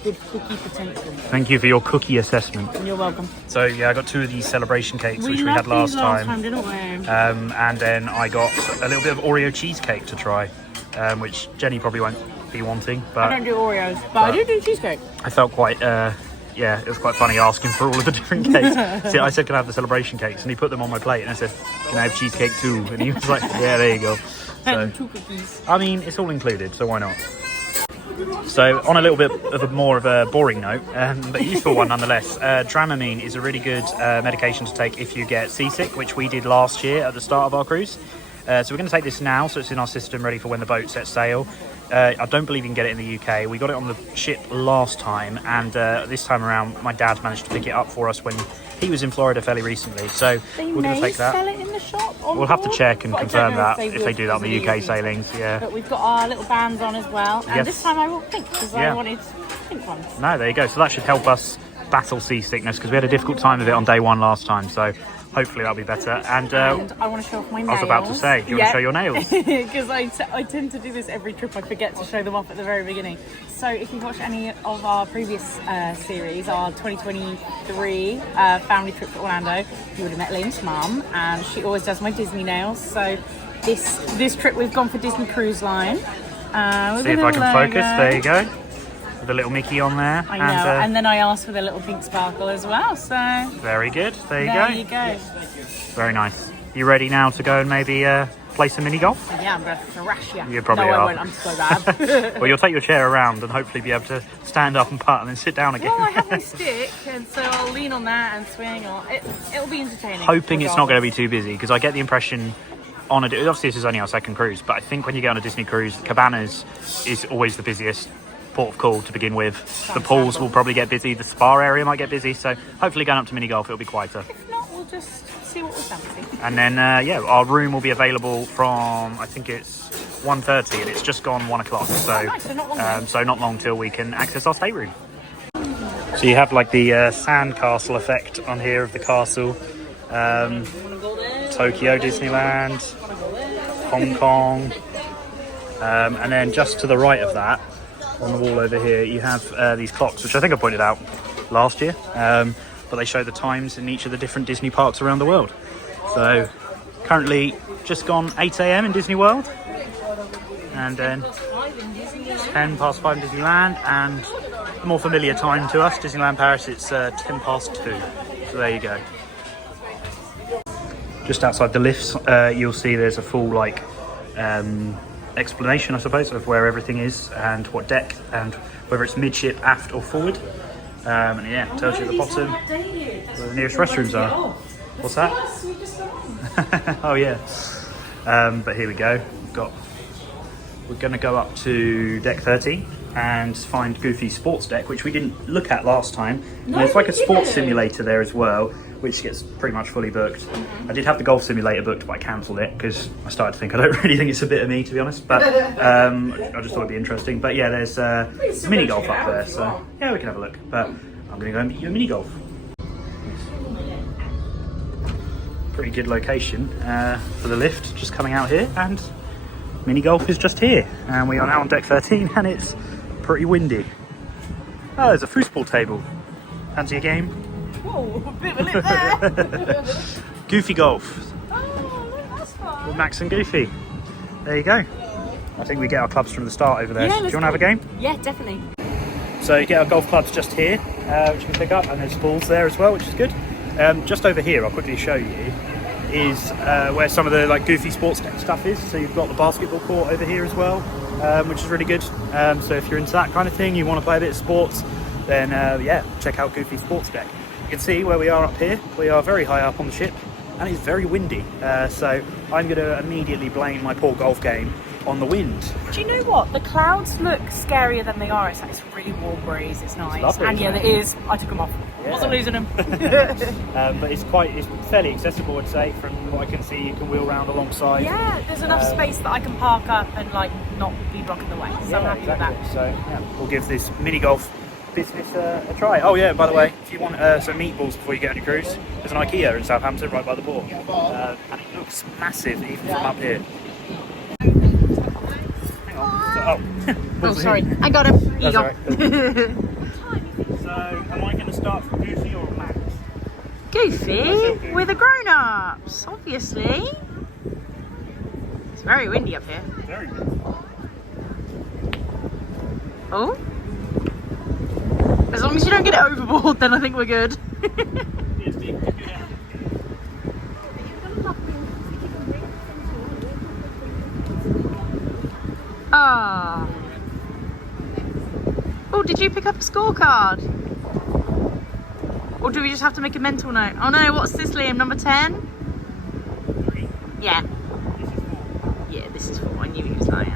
good cookie potential. Thank you for your cookie assessment. You're welcome. So yeah, I got 2 of these celebration cakes, which we had last time. Didn't we? And then I got a little bit of Oreo cheesecake to try, which Jenny probably won't be wanting, I but don't do Oreos, but I do cheesecake. I felt quite, it was quite funny asking for all of the different cakes. See, I said, can I have the celebration cakes? And he put them on my plate, and I said, can I have cheesecake too? And he was like, yeah, there you go. And So, 2 cookies. I mean, it's all included, so why not? So, on a little bit of more of a boring note, but useful one nonetheless, Dramamine is a really good medication to take if you get seasick, which we did last year at the start of our cruise. So we're going to take this now, so it's in our system, ready for when the boat sets sail. I don't believe you can get it in the UK. We got it on the ship last time, and this time around, my dad managed to pick it up for us when he was in Florida fairly recently. So They we're going may to take that. sell it in the shop. On We'll have to board, check and but I confirm don't know that if they do that on the UK sailings. Yeah. But we've got our little bands on as well, and Yes. this time I brought pink because Yeah. I wanted pink ones. No, there you go. So that should help us battle seasickness because we had a difficult time of it on day 1 last time. So hopefully that'll be better. And And I want to show off my nails. I was about to say, do you want to show your nails? Because I tend to do this every trip. I forget to show them off at the very beginning. So if you've watched any of our previous series, our 2023 family trip to Orlando, you would have met Liam's mum, and she always does my Disney nails. So this trip we've gone for Disney Cruise Line. With See a if I little can focus. logo. There you go. With a little Mickey on there. I know, And, and then I asked for the little pink sparkle as well. So very good. There there you you go. go. Very nice. You ready now to go and maybe play some mini golf? Yeah, I'm going to thrash you. You probably no, are. I won't. I'm so bad. Well, you'll take your chair around and hopefully be able to stand up and putt and then sit down again. Well, I have my stick, and so I'll lean on that and swing. Or it'll be entertaining. Hoping it's not going to be regardless. too busy because I get the impression on obviously this is only our second cruise, but I think when you get on a Disney cruise, Cabanas is always the busiest port of call to begin with. The pools will probably get busy, the spa area might get busy, so hopefully going up to mini golf it'll be quieter. If not, we'll just see what we fancy. And then our room will be available from I think it's 1:30 and it's just gone 1 o'clock, so nice, so not long so not long till we can access our stateroom. So you have like the sand castle effect on here of the castle. Tokyo Disneyland, Hong Kong, and then just to the right of that, on the wall over here, you have these clocks, which I think I pointed out last year, but they show the times in each of the different Disney parks around the world. So currently just gone 8 a.m. in Disney World, and then 10 past 5 in Disneyland, and a more familiar time to us, Disneyland Paris, it's 10 past 2. So there you go. Just outside the lifts, you'll see there's a full explanation, I suppose, of where everything is and what deck and whether it's midship, aft or forward. And yeah, it tells you at the bottom where the nearest restrooms are. What's that? Oh yeah. But here we go. We're going to go up to deck 30 and find Goofy's sports deck, which we didn't look at last time. And there's like a sports simulator there as well, which gets pretty much fully booked. I did have the golf simulator booked, but I cancelled it because I started to think I don't really think it's a bit of me, to be honest. But I just thought it'd be interesting. But yeah, there's mini golf up there, so yeah, we can have a look. But I'm going to go and do mini golf. Pretty good location for the lift, just coming out here, and mini golf is just here. And we are now on deck 13, and it's pretty windy. Oh, there's a foosball table. Fancy a game? Whoa, a bit of a lip there. Goofy golf Oh, look, that's fun. with Max and Goofy. There you go. I think we get our clubs from the start over there. Yeah, Do you want to have a game? Yeah, definitely. So you get our golf clubs just here, which you can pick up, and there's balls there as well, which is good. Just over here, I'll quickly show you, is where some of the like Goofy sports deck stuff is. So you've got the basketball court over here as well, which is really good. So if you're into that kind of thing, you want to play a bit of sports, then yeah, check out Goofy sports deck. You can see where we are up here. We are very high up on the ship, and it's very windy. So I'm going to immediately blame my poor golf game on the wind. Do you know what? The clouds look scarier than they are. It's like it's a really warm breeze. It's nice. lovely, and yeah, isn't it is. I took them off. Yeah. Wasn't losing them. But it's fairly accessible, I'd say. From what I can see, you can wheel around alongside. Yeah, there's enough space that I can park up and like not be blocking the way. So I'm happy with that. So yeah, we'll give this mini golf business a try. Oh yeah, by the way, if you want some meatballs before you get on your cruise, there's an IKEA in Southampton right by the port, and it looks massive even from up here. Hang on. Oh, sorry. I got him. Here you That's go. all right. So am I going to start from Goofy or Max? Goofy with the grown-ups, obviously. It's very windy up here. Very good. Oh. As long as you don't get it overboard, then I think we're good. It's big. Good energy. Ah. Oh, did you pick up a scorecard? Or do we just have to make a mental note? Oh no, what's this, Liam? Number 10? 3. Yeah. This is 4. Yeah, this is 4. I knew he was lying.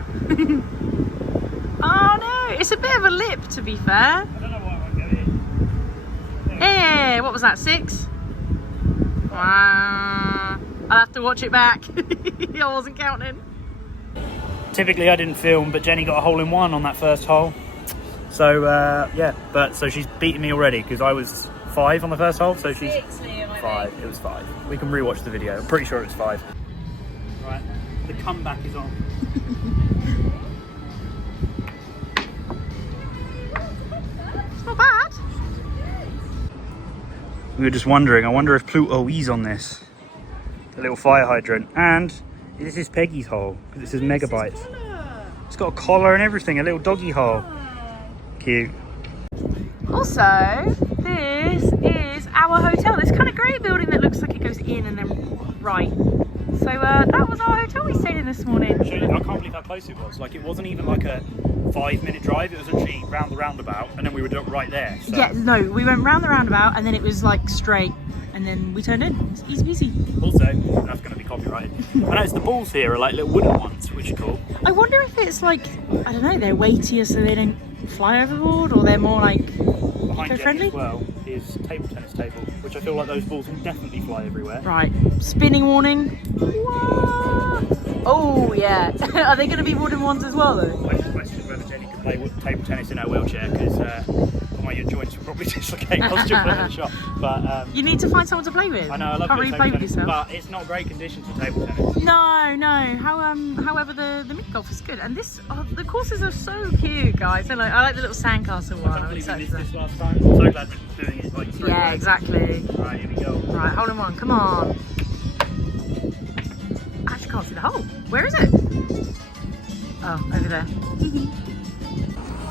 Oh no, it's a bit of a lip, to be fair. I don't know why I won't get it. Hey, what was that, 6? I'll have to watch it back. I wasn't counting. Typically I didn't film, but Jenny got a hole in one on that first hole. So yeah, so she's beaten me already because I was 5 on the first hole, so she's 5. It was 5. We can rewatch the video. I'm pretty sure it was 5. Right, the comeback is on. It's not bad. We were just wondering, I wonder if Pluto is on this. The little fire hydrant. And this is Peggy's hole, because it says megabytes. It's got a collar and everything, a little doggy hole. Cute. Also, this is our hotel. This kind of grey building that looks like it goes in and then right. So that was our hotel we stayed in this morning. I can't believe how close it was. Like, it wasn't even like a 5-minute drive. It was actually round the roundabout, and then we were right there. So. Yeah, no, we went round the roundabout and then it was like straight, and then we turned in. It's easy peasy. Also, that's going to be copyrighted. I noticed the balls here are like little wooden ones, which are cool. I wonder if it's like, I don't know, they're weightier so they don't fly overboard, or they're more like Behind Jenny eco-friendly. as well is table tennis table, which I feel like those balls will definitely fly everywhere. Right, spinning warning. What? Oh yeah. Are they going to be wooden ones as well though? I just questioned whether Jenny could play table tennis in her wheelchair because your joints would probably dislocate whilst you're playing the shot. But You need to find someone to play with. I know, I love Can't doing really play table with tennis, yourself. but it's not great conditions for table tennis. No. However, the mini golf is good, and the courses are so cute, guys. I like the little sandcastle one. I I'm can't believe we excited missed for this that. last time. I'm so glad we're doing it like 3 Yeah, rounds. exactly. Right, here we go. Right, hole in one. Come on. I actually can't see the hole. Where is it? Oh, over there.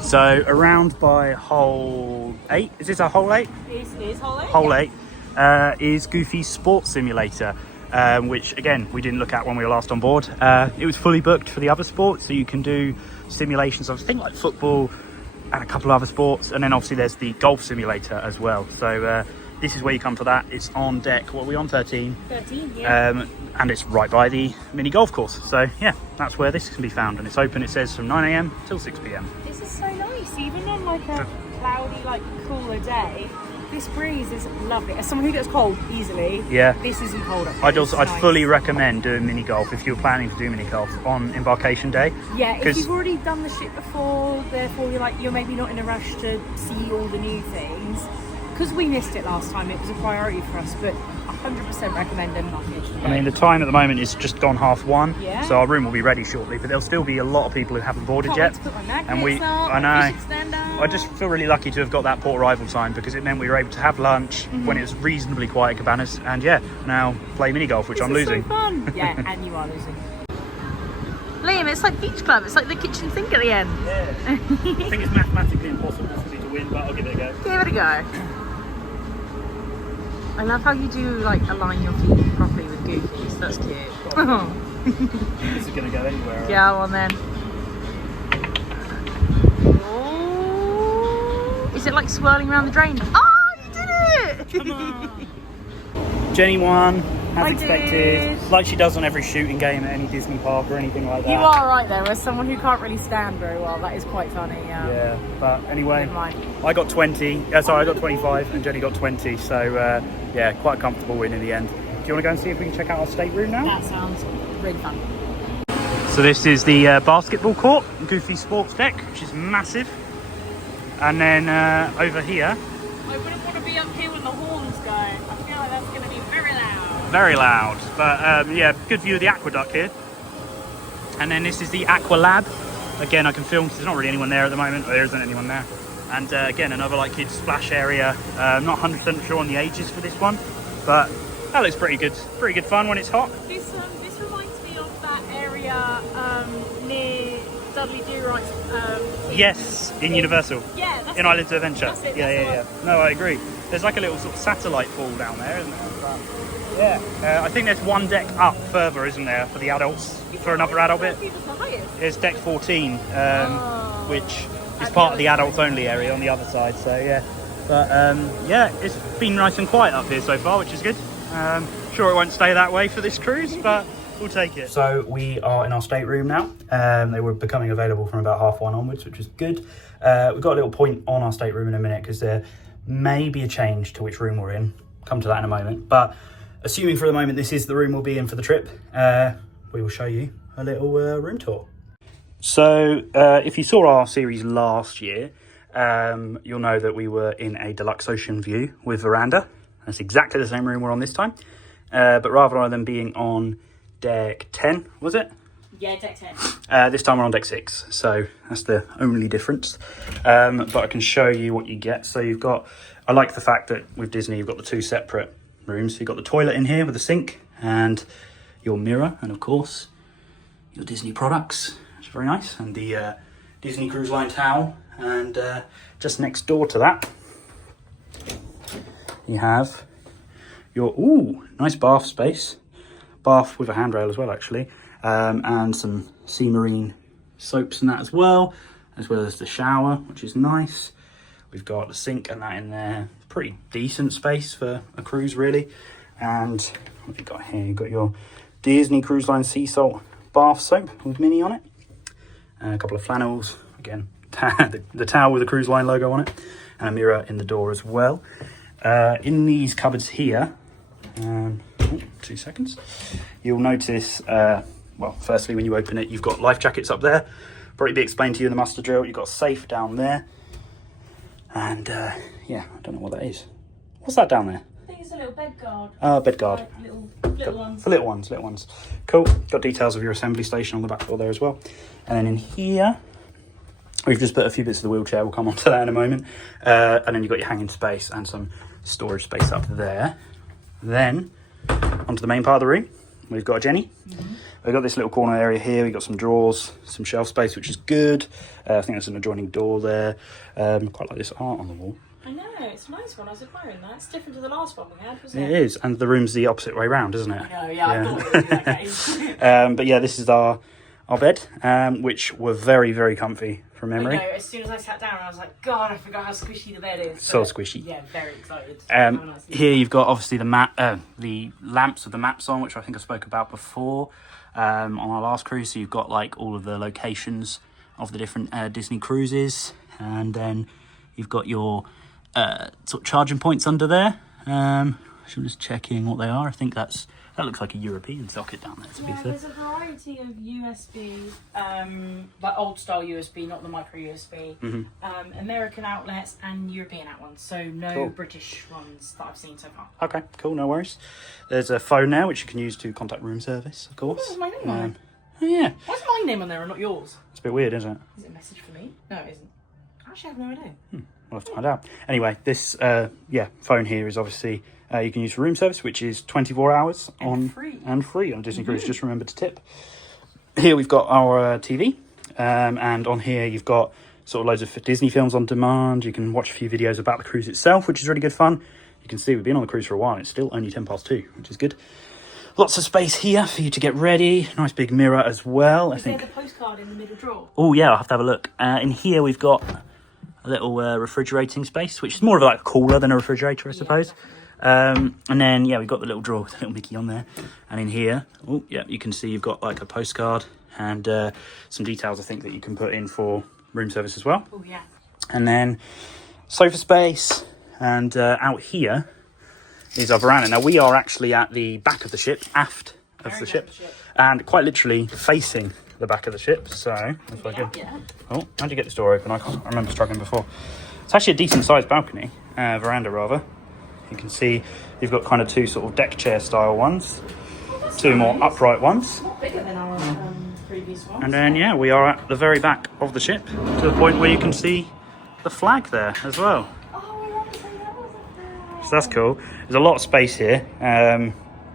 So around by hole 8, is this a hole 8? Is hole 8? Hole 8 is Goofy's Sports Simulator, which again we didn't look at when we were last on board. It was fully booked for the other sports, so you can do simulations of things like football and a couple of other sports, and then obviously there's the golf simulator as well. So this is where you come for that. It's on deck, what are we on, 13? 13, yeah. And it's right by the mini golf course. So yeah, that's where this can be found. And it's open, it says, from 9 AM till 6 PM. This is so nice, even on like a cloudy, like cooler day. This breeze is lovely. As someone who gets cold easily, Yeah. this isn't cold up here. I'd It's fully recommend doing mini golf if you're planning to do mini golf on Embarkation Day. Yeah, if 'Cause- you've already done the shit before, therefore you're maybe not in a rush to see all the new things. Because we missed it last time, it was a priority for us, but 100% recommend Embarkation. I mean, the time at the moment is just gone 1:30, Yeah. so our room will be ready shortly, but there'll still be a lot of people who haven't boarded Can't yet. wait to put my magnets And we, up, I my know, fish extender. I just feel really lucky to have got that port arrival time because it meant we were able to have lunch when it was reasonably quiet at Cabanas, and yeah, now play mini golf, which This I'm is losing. so fun. Yeah, and you are losing. Liam, it's like Beach Club. It's like the kitchen sink at the end. Yeah. I think it's mathematically impossible for me to win, but I'll give it a go. Give it a go. I love how you do like align your feet properly with Goofies. That's cute. This is going to go anywhere. Right? Yeah, on then. Oh, is it like swirling around the drain? Oh, you did it! Come on. Jenny won, as I expected, did. like she does on every shooting game at any Disney park or anything like that. You are right there. As someone who can't really stand very well, that is quite funny. Yeah, but anyway, Never mind. I got 20. Sorry, I got 25, and Jenny got 20. So yeah, quite a comfortable win in the end. Do you want to go and see if we can check out our stateroom now? That sounds really fun. So this is the basketball court, Goofy Sports Deck, which is massive. And then over here, I wouldn't want to be up here when the horns go. I feel like that's going to be very loud. very loud, but yeah, good view of the aqueduct here. And then this is the Aqua Lab. Again, I can film because there's not really anyone there at the moment, or there isn't anyone there. And again, another like kids splash area. I'm not 100% sure on the ages for this one, but that looks pretty good. Pretty good fun when it's hot. This reminds me of that area near Dudley Do Right's. Yes, in Universal. Yeah, that's In L&J Adventures. That's it, Yeah, that's yeah, the yeah. No, I agree. There's like a little sort of satellite pool down there, isn't there? But, yeah, I think there's one deck up further, isn't there, for the adults, for another adult bit. It's deck 14, which is part of the adults only area on the other side, so yeah. But yeah, it's been nice and quiet up here so far, which is good. Sure it won't stay that way for this cruise, but we'll take it. So we are in our stateroom now. They were becoming available from about 1:30 onwards, which is good. We've got a little point on our stateroom in a minute because there may be a change to which room we're in. Come to that in a moment. But assuming for the moment this is the room we'll be in for the trip, we will show you a little room tour. So if you saw our series last year, you'll know that we were in a deluxe ocean view with veranda. That's exactly the same room we're on this time. But rather than being on deck 10, was it? Yeah, deck 10. This time we're on deck 6, so that's the only difference. But I can show you what you get. So you've got, I like the fact that with Disney you've got the two separate rooms. So you've got the toilet in here with a sink and your mirror, and of course your Disney products, which is very nice, and the Disney Cruise Line towel. And just next door to that you have your nice bath space, bath with a handrail as well actually, and some sea marine soaps and that as well as the shower, which is nice. We've got the sink and that in there. Pretty decent space for a cruise really. And what have you got here? You've got your Disney Cruise Line sea salt bath soap with Minnie on it, a couple of flannels, again the towel with the Cruise Line logo on it, and a mirror in the door as well. In these cupboards here, 2 seconds, you'll notice, well, firstly when you open it, you've got life jackets up there. Probably be explained to you in the muster drill. You've got a safe down there, and yeah, I don't know what that is. What's that down there? I think it's a little bed guard. Bed guard. Like little ones. For little ones. Cool. Got details of your assembly station on the back door there as well. And then in here, we've just put a few bits of the wheelchair. We'll come on to that in a moment. And then you've got your hanging space and some storage space up there. Then onto the main part of the room, we've got a Jenny. Mm-hmm. We've got this little corner area here. We've got some drawers, some shelf space, which is good. I think there's an adjoining door there. Quite like this art on the wall. I know, it's a nice one. I was admiring that. It's different to the last one we had, wasn't it? It is, and the room's the opposite way round, isn't it? I know, yeah. I thought it would be that case. But yeah, this is our our bed, which were very, very comfy from memory. I know, as soon as I sat down, I was like, God, I forgot how squishy the bed is. So But, squishy. Yeah, very excited. Here you've got obviously the lamps with the maps on, which I think I spoke about before on our last cruise. So you've got like all of the locations of the different Disney cruises, and then you've got your sort of charging points under there. I'm just checking what they are. I think that looks like a European socket down there, to be fair. There's a variety of USB, like old style USB, not the micro USB, American outlets and European ones. So no Cool. British ones that I've seen so far. Okay, cool, no worries. There's a phone there, which you can use to contact room service, of course. Where's my name on it? Oh, yeah. Why's my name on there and not yours? It's a bit weird, isn't it? Is it a message for me? No, it isn't. I actually have no idea. We'll have to find out. Anyway, this phone here is obviously you can use for room service, which is 24 hours And free. on Disney Cruise. Just remember to tip. Here we've got our TV, and on here you've got sort of loads of Disney films on demand. You can watch a few videos about the cruise itself, which is really good fun. You can see we've been on the cruise for a while and it's still only 2:10, which is good. Lots of space here for you to get ready. Nice big mirror as well. I think. Is there the postcard in the middle drawer? Oh yeah, I'll have to have a look. In here we've got a little refrigerating space, which is more of like a cooler than a refrigerator, I suppose. And then we've got the little drawer with the little Mickey on there. And in here, you can see you've got like a postcard and some details I think that you can put in for room service as well. Oh yeah. And then sofa space, and out here is our veranda. Now we are actually at the back of the ship, aft of the ship, and quite literally facing the back of the ship. So if I can, oh, how'd you get this door open? I remember struggling before. It's actually a decent sized balcony, veranda rather. You can see you've got kind of two sort of deck chair style ones, two more upright ones. Bigger than our previous one. And then we are at the very back of the ship, to the point where you can see the flag there as well. So that's cool. There's a lot of space here.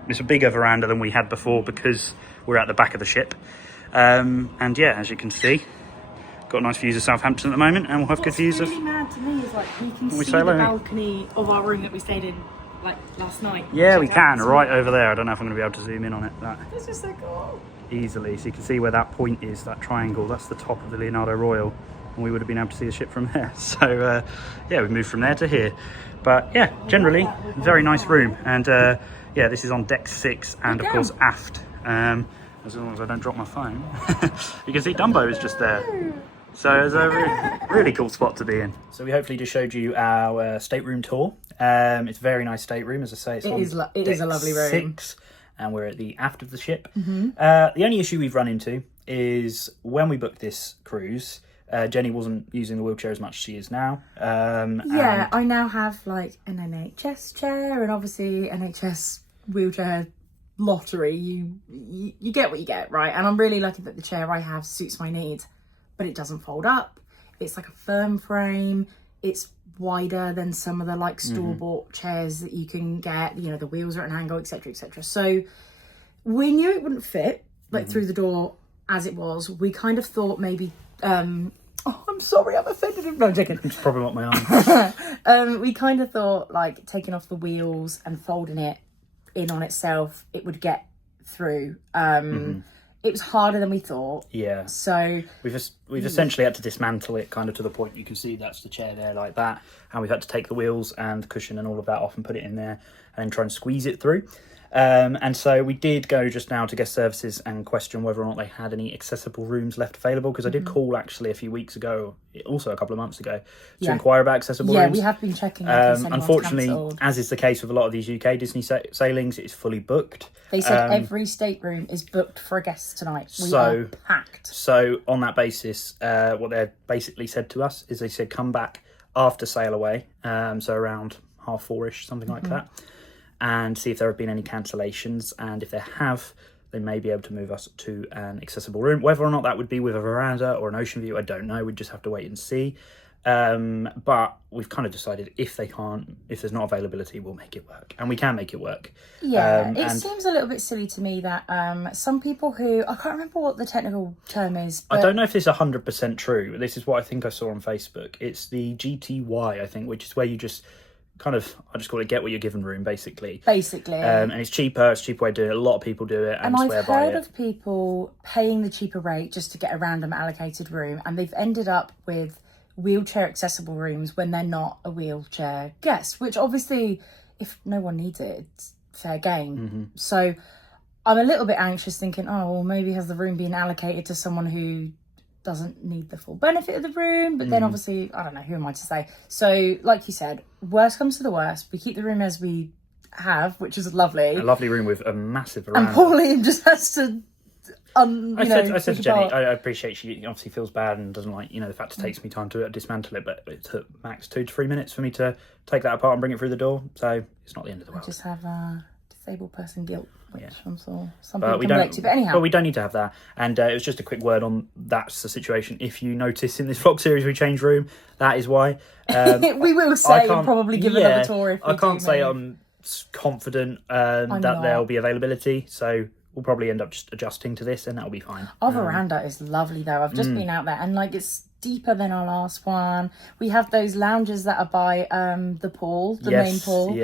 It's a bigger veranda than we had before because we're at the back of the ship. And as you can see, got nice views of Southampton at the moment, and we'll have good views of. What's really mad to me is like you can we see say the hello? balcony of our room that we stayed in like last night. Yeah, we Check out can, this right one. over there. I don't know if I'm going to be able to zoom in on it that This is so cool. easily. So you can see where that point is, that triangle. That's the top of the Leonardo Royal, and we would have been able to see the ship from there. So we've moved from there to here. But generally, very nice room. And this is on deck 6 and of course aft. As long as I don't drop my phone. You can see Dumbo is just there. So it's a really cool spot to be in. So we hopefully just showed you our stateroom tour. It's a very nice stateroom, as I say. It is a lovely room. 6, and we're at the aft of the ship. The only issue we've run into is when we booked this cruise, Jenny wasn't using the wheelchair as much as she is now. I now have like an NHS chair, and obviously NHS wheelchair lottery. You get what you get, right? And I'm really lucky that the chair I have suits my needs, but it doesn't fold up. It's like a firm frame. It's wider than some of the like store-bought chairs that you can get. You know, the wheels are at an angle, etc., etc. So we knew it wouldn't fit like through the door as it was. We kind of thought maybe. Oh, I'm sorry, I've offended him. No, I'm joking. It's probably not my arm. We kind of thought like taking off the wheels and folding it in on itself, it would get through. It was harder than we thought. Yeah. So we've essentially had to dismantle it kind of to the point you can see that's the chair there like that. And we've had to take the wheels and cushion and all of that off and put it in there and then try and squeeze it through. And so we did go just now to guest services and question whether or not they had any accessible rooms left available, because I did call actually a few weeks ago, also a couple of months ago, to inquire about accessible rooms. Yeah, we have been checking. Unfortunately, cancelled. as is the case with a lot of these UK Disney sailings, it's fully booked. They said every stateroom is booked for a guest tonight. We are packed. So on that basis, what they basically said to us is they said come back after sail away, so around 4:30ish, something like that, and see if there have been any cancellations, and if there have, they may be able to move us to an accessible room. Whether or not that would be with a veranda or an ocean view, I don't know. We'd just have to wait and see. But we've kind of decided if there's not availability, we'll make it work, and we can make it work. Yeah, it seems a little bit silly to me that some people who, I can't remember what the technical term is. But... I don't know if this is 100% true. This is what I think I saw on Facebook. It's the GTY, I think, which is where you just kind of, I just call it get what you're given room, basically. And it's cheaper. It's a cheaper way of doing it. A lot of people do it and swear I've by heard it. of people paying the cheaper rate just to get a random allocated room, and they've ended up with wheelchair accessible rooms when they're not a wheelchair guest, which obviously, if no one needs it, it's fair game. So I'm a little bit anxious thinking, oh, well, maybe has the room been allocated to someone who doesn't need the full benefit of the room? But then obviously, I don't know, who am I to say? So like you said, worst comes to the worst, we keep the room as we have, which is lovely. A lovely room with a massive veranda. And poor Liam just has to I said to Jenny, I appreciate she obviously feels bad and doesn't like, the fact it takes me time to dismantle it, but it took max 2 to 3 minutes for me to take that apart and bring it through the door, so it's not the end of the world. I just have disabled person guilt, which I'm sure some But people can relate to, but anyhow. But we don't need to have that, and it was just a quick word on that's the situation. If you notice in this vlog series we change room, that is why. We will say and probably give another tour if we I can't do, say maybe. I'm confident that there'll be availability, so we'll probably end up just adjusting to this and that'll be fine. Our veranda is lovely though. I've just been out there and like it's deeper than our last one. We have those lounges that are by the pool, the main pool.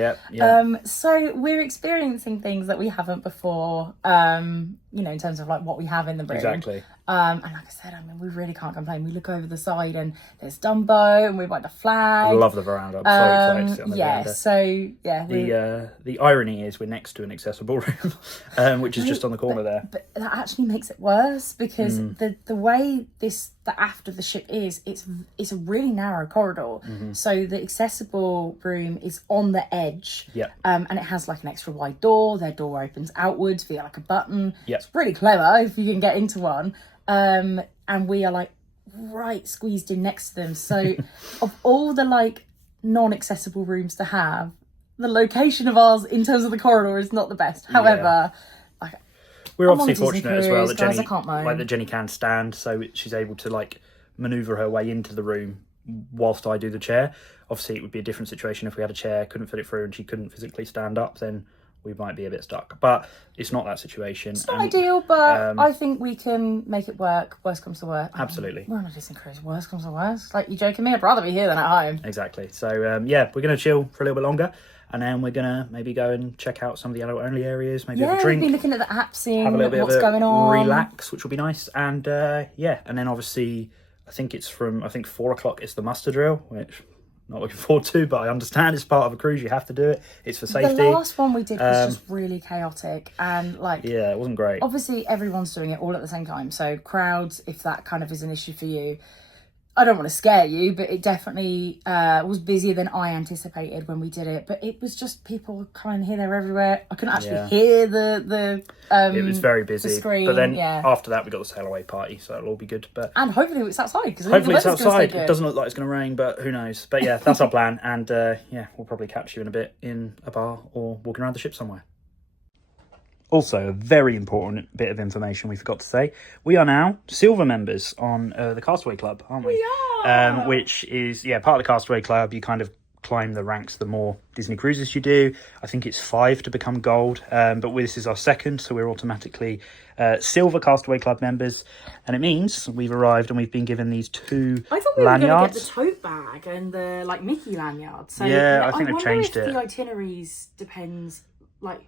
So we're experiencing things that we haven't before, in terms of like what we have in the room. Exactly. And like I said, we really can't complain. We look over the side and there's Dumbo and we've got the flag. I love the veranda. I'm so excited to sit on the veranda. So yeah. The irony is we're next to an accessible room, which is just on the corner there. But that actually makes it worse because the way the aft of the ship is, it's a really narrow corridor. So the accessible room is on the edge. And it has like an extra wide door. Their door opens outwards via like a button. It's really clever if you can get into one. And we are like right squeezed in next to them. So of all the like non-accessible rooms to have, the location of ours in terms of the corridor is not the best. However, we're obviously fortunate as well that guys, Jenny can stand, so she's able to like maneuver her way into the room whilst I do the chair. Obviously it would be a different situation if we had a chair, couldn't fit it through and she couldn't physically stand up, then we might be a bit stuck, but it's not that situation. It's not ideal, but I think we can make it work. Worst comes to worst. Absolutely. We're on a Disney cruise. Worst comes to worst. Like, you joking me? I'd rather be here than at home. Exactly. So we're going to chill for a little bit longer, and then we're going to maybe go and check out some of the adult only areas, maybe have a drink. We'll be looking at the app, seeing have a little bit what's of going on. Relax, which will be nice. And and then obviously I think it's from 4 o'clock it's the muster drill, which not looking forward to, but I understand it's part of a cruise, you have to do it, it's for safety. The last one we did was just really chaotic and like it wasn't great. Obviously everyone's doing it all at the same time, so crowds, if that kind of is an issue for you, I don't want to scare you, but it definitely was busier than I anticipated when we did it. But it was just people kind of here, there, everywhere. I couldn't actually hear the it was very busy. The screen, but then after that we got the sail away party, so it'll all be good. But and hopefully it's outside, because hopefully it's outside. It doesn't look like it's going to rain, but who knows? But yeah, that's our plan. And we'll probably catch you in a bit in a bar or walking around the ship somewhere. Also, a very important bit of information we forgot to say. We are now silver members on the Castaway Club, aren't we? We are! Which is, part of the Castaway Club. You kind of climb the ranks the more Disney cruises you do. I think it's 5 to become gold, but this is our second, so we're automatically silver Castaway Club members. And it means we've arrived and we've been given these 2 I thought we were lanyards. going to get the tote bag and the like Mickey lanyard. So I think they've changed it. The itineraries depends, like,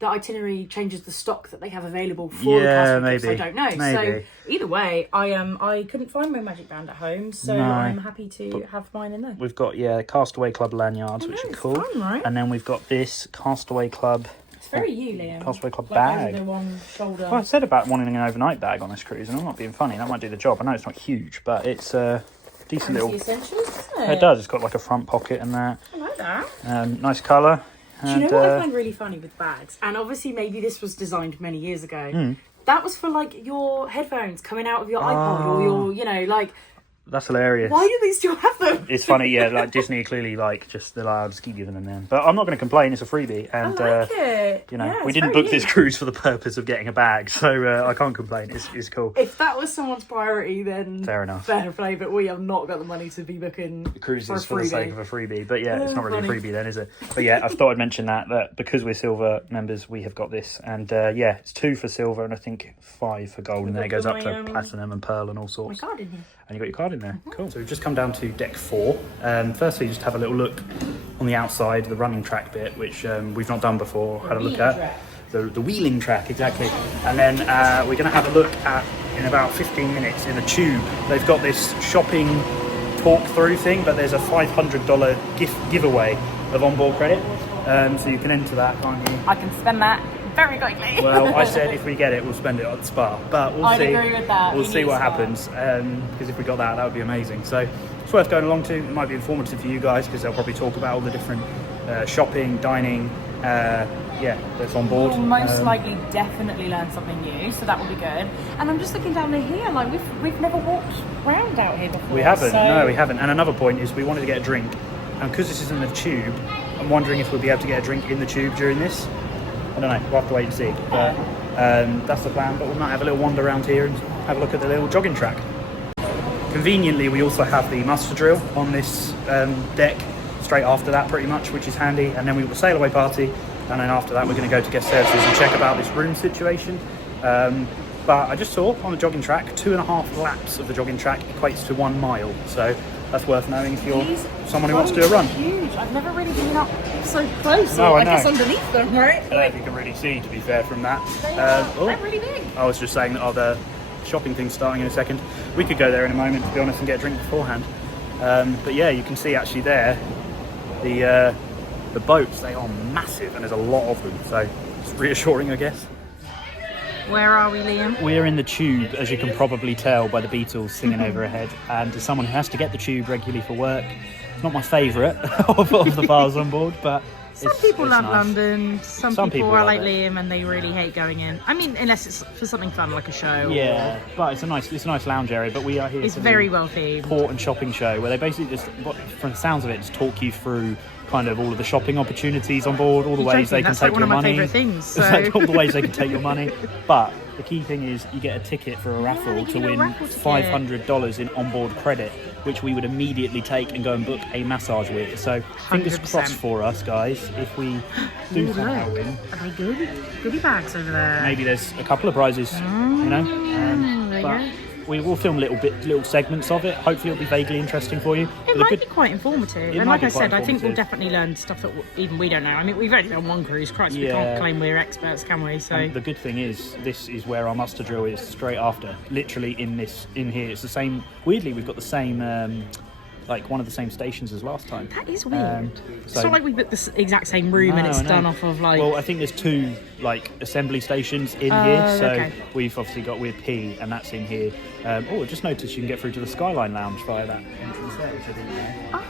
the itinerary changes the stock that they have available for the Castaway Club, I don't know. Maybe. So either way, I couldn't find my magic band at home, so I'm happy to have mine in there. We've got Castaway Club lanyards, which are cool. Fun, right? And then we've got this Castaway Club. It's very you, Liam. Castaway Club like bag. Over one shoulder. Well, I said about wanting an overnight bag on this cruise, and I'm not being funny. That might do the job. I know it's not huge, but it's a decent little. Essentials, isn't it? It does. It's got like a front pocket and that. I like that. Nice colour. Do you know what I find really funny with bags? And obviously maybe this was designed many years ago. That was for like your headphones coming out of your iPod or your, like... That's hilarious. Why do they still have them? It's funny, like Disney are clearly like just they're like, I'll just keep giving them then. But I'm not going to complain. It's a freebie, and I like it. We didn't book this cruise for the purpose of getting a bag, so I can't complain. It's cool. If that was someone's priority, then fair enough. Fair play. But we have not got the money to be booking cruises for the sake of a freebie. But it's not really a freebie then, is it? But I thought I'd mention that because we're silver members, we have got this, and it's 2 for silver and I think 5 for gold, and then it goes up to platinum and pearl and all sorts. My card in here. And you got your card in there. Cool. So we've just come down to deck 4. Firstly, just have a little look on on the outside, the running track bit, which we've not done before, had a look at. The wheeling track, exactly. And then we're going to have a look at, in about 15 minutes, in the Tube. They've got this shopping talk-through thing, but there's a $500 giveaway of onboard credit. So you can enter that, can't you? I can spend that very quickly. Well, I said if we get it, we'll spend it at Spa. But we'll see. I'd agree with that. We'll see what happens. Because if we got that, that would be amazing. So it's worth going along to. It might be informative for you guys because they'll probably talk about all the different shopping, dining, that's on board. We'll most likely definitely learn something new, so that will be good. And I'm just looking down here, like we've never walked round out here before. We haven't, no, we haven't. And another point is we wanted to get a drink, and because this isn't a Tube, I'm wondering if we'll be able to get a drink in the Tube during this. I don't know, we'll have to wait and see. But that's the plan, but we might have a little wander around here and have a look at the little jogging track. Conveniently, we also have the muster drill on this deck straight after that pretty much, which is handy. And then we've got a sail away party, and then after that we're going to go to guest services and check about this room situation. But I just saw on the jogging track 2.5 laps of the jogging track equates to 1 mile, so that's worth knowing if you're someone who wants to do a run. Huge. I've never really been up so close. No, I guess know. underneath them, right? I don't know if you can really see, to be fair, from that. They're really big. I was just saying that the shopping thing's starting in a second. We could go there in a moment, to be honest, and get a drink beforehand. But yeah, you can see actually there the boats. They are massive, and there's a lot of them, so it's reassuring, I guess. Where are we, Liam? We're in the Tube, as you can probably tell by the Beatles singing overhead. And as someone who has to get the Tube regularly for work, it's not my favourite of the bars on board, but some people love nice. London. Some people are like it. Liam, and they really hate going in. I mean, unless it's for something fun like a show. Yeah, but it's a nice lounge area. But we are here. It's for very the well themed. Port and shopping show, where they basically just, from the sounds of it, just talk you through kind of all of the shopping opportunities on board, all the ways they can take your money. That's like one of my favourite things. So. It's like all the ways they can take your money. But the key thing is you get a ticket for a raffle to win $500 in onboard credit, which we would immediately take and go and book a massage with. So fingers 100%. crossed for us, guys, if we do somehow win. Are they good? Goodie bags over there. Maybe there's a couple of prizes, you know. There you But go. we will film little segments of it. Hopefully it'll be vaguely interesting for you. It might be quite informative. And might like be I said, quite I think we'll informative. definitely learn stuff that even we don't know. I mean, we've only done one cruise. Christ, we can't claim we're experts, can we? So And the good thing is, this is where our muster drill is straight after. Literally in here. It's the same. Weirdly, we've got the same, like one of the same stations as last time. that is weird. It's so- not like we booked the exact same room and it's I know. done off of like... Well, I think there's 2 like assembly stations in here. So okay. we've obviously got We're P, and that's in here. I just noticed you can get through to the Skyline Lounge via that entrance there, which I didn't know. Oh,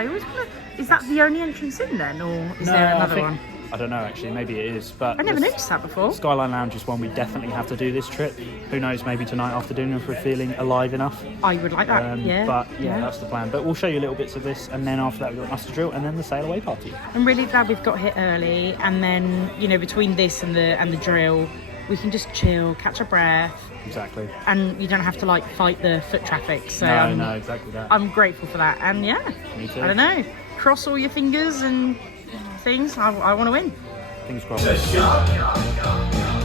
yeah. Is that the only entrance in then? Or is there another one? I don't know actually, maybe it is, but I never the noticed that before. Skyline Lounge is one we definitely have to do this trip. Who knows, maybe tonight after dinner if we're feeling alive enough. I would like that, yeah. But yeah, that's the plan. But we'll show you little bits of this, and then after that we've got muster drill, and then the sail away party. I'm really glad we've got here early, and then, you know, between this and the drill, we can just chill, catch our breath, Exactly. and you don't have to like fight the foot traffic. So No, exactly that. I'm grateful for that. And yeah, Me too. I don't know, cross all your fingers and things. I want to win. Fingers crossed.